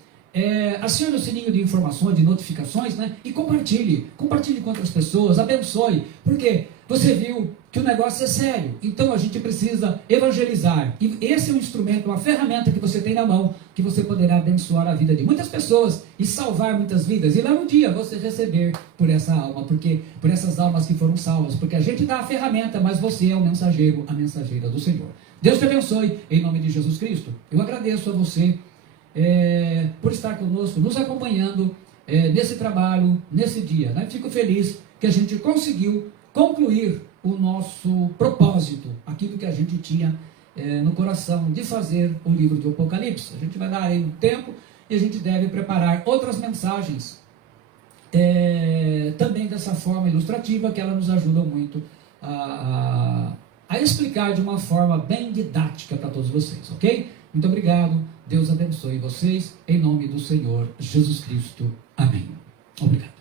acione o sininho de informações, de notificações, né? E compartilhe com outras pessoas, abençoe, porque você viu que o negócio é sério, então a gente precisa evangelizar, e esse é um instrumento, uma ferramenta que você tem na mão, que você poderá abençoar a vida de muitas pessoas, e salvar muitas vidas, e lá no dia você receber por essa alma, porque por essas almas que foram salvas, porque a gente dá a ferramenta, mas você é o mensageiro, a mensageira do Senhor. Deus te abençoe, em nome de Jesus Cristo. Eu agradeço a você por estar conosco, nos acompanhando nesse trabalho, nesse dia, né? Fico feliz que a gente conseguiu concluir o nosso propósito, aquilo que a gente tinha no coração de fazer o livro do Apocalipse. A gente vai dar aí um tempo e a gente deve preparar outras mensagens também dessa forma ilustrativa, que ela nos ajuda muito a explicar de uma forma bem didática para todos vocês, ok? Muito obrigado, Deus abençoe vocês, em nome do Senhor Jesus Cristo. Amém. Obrigado.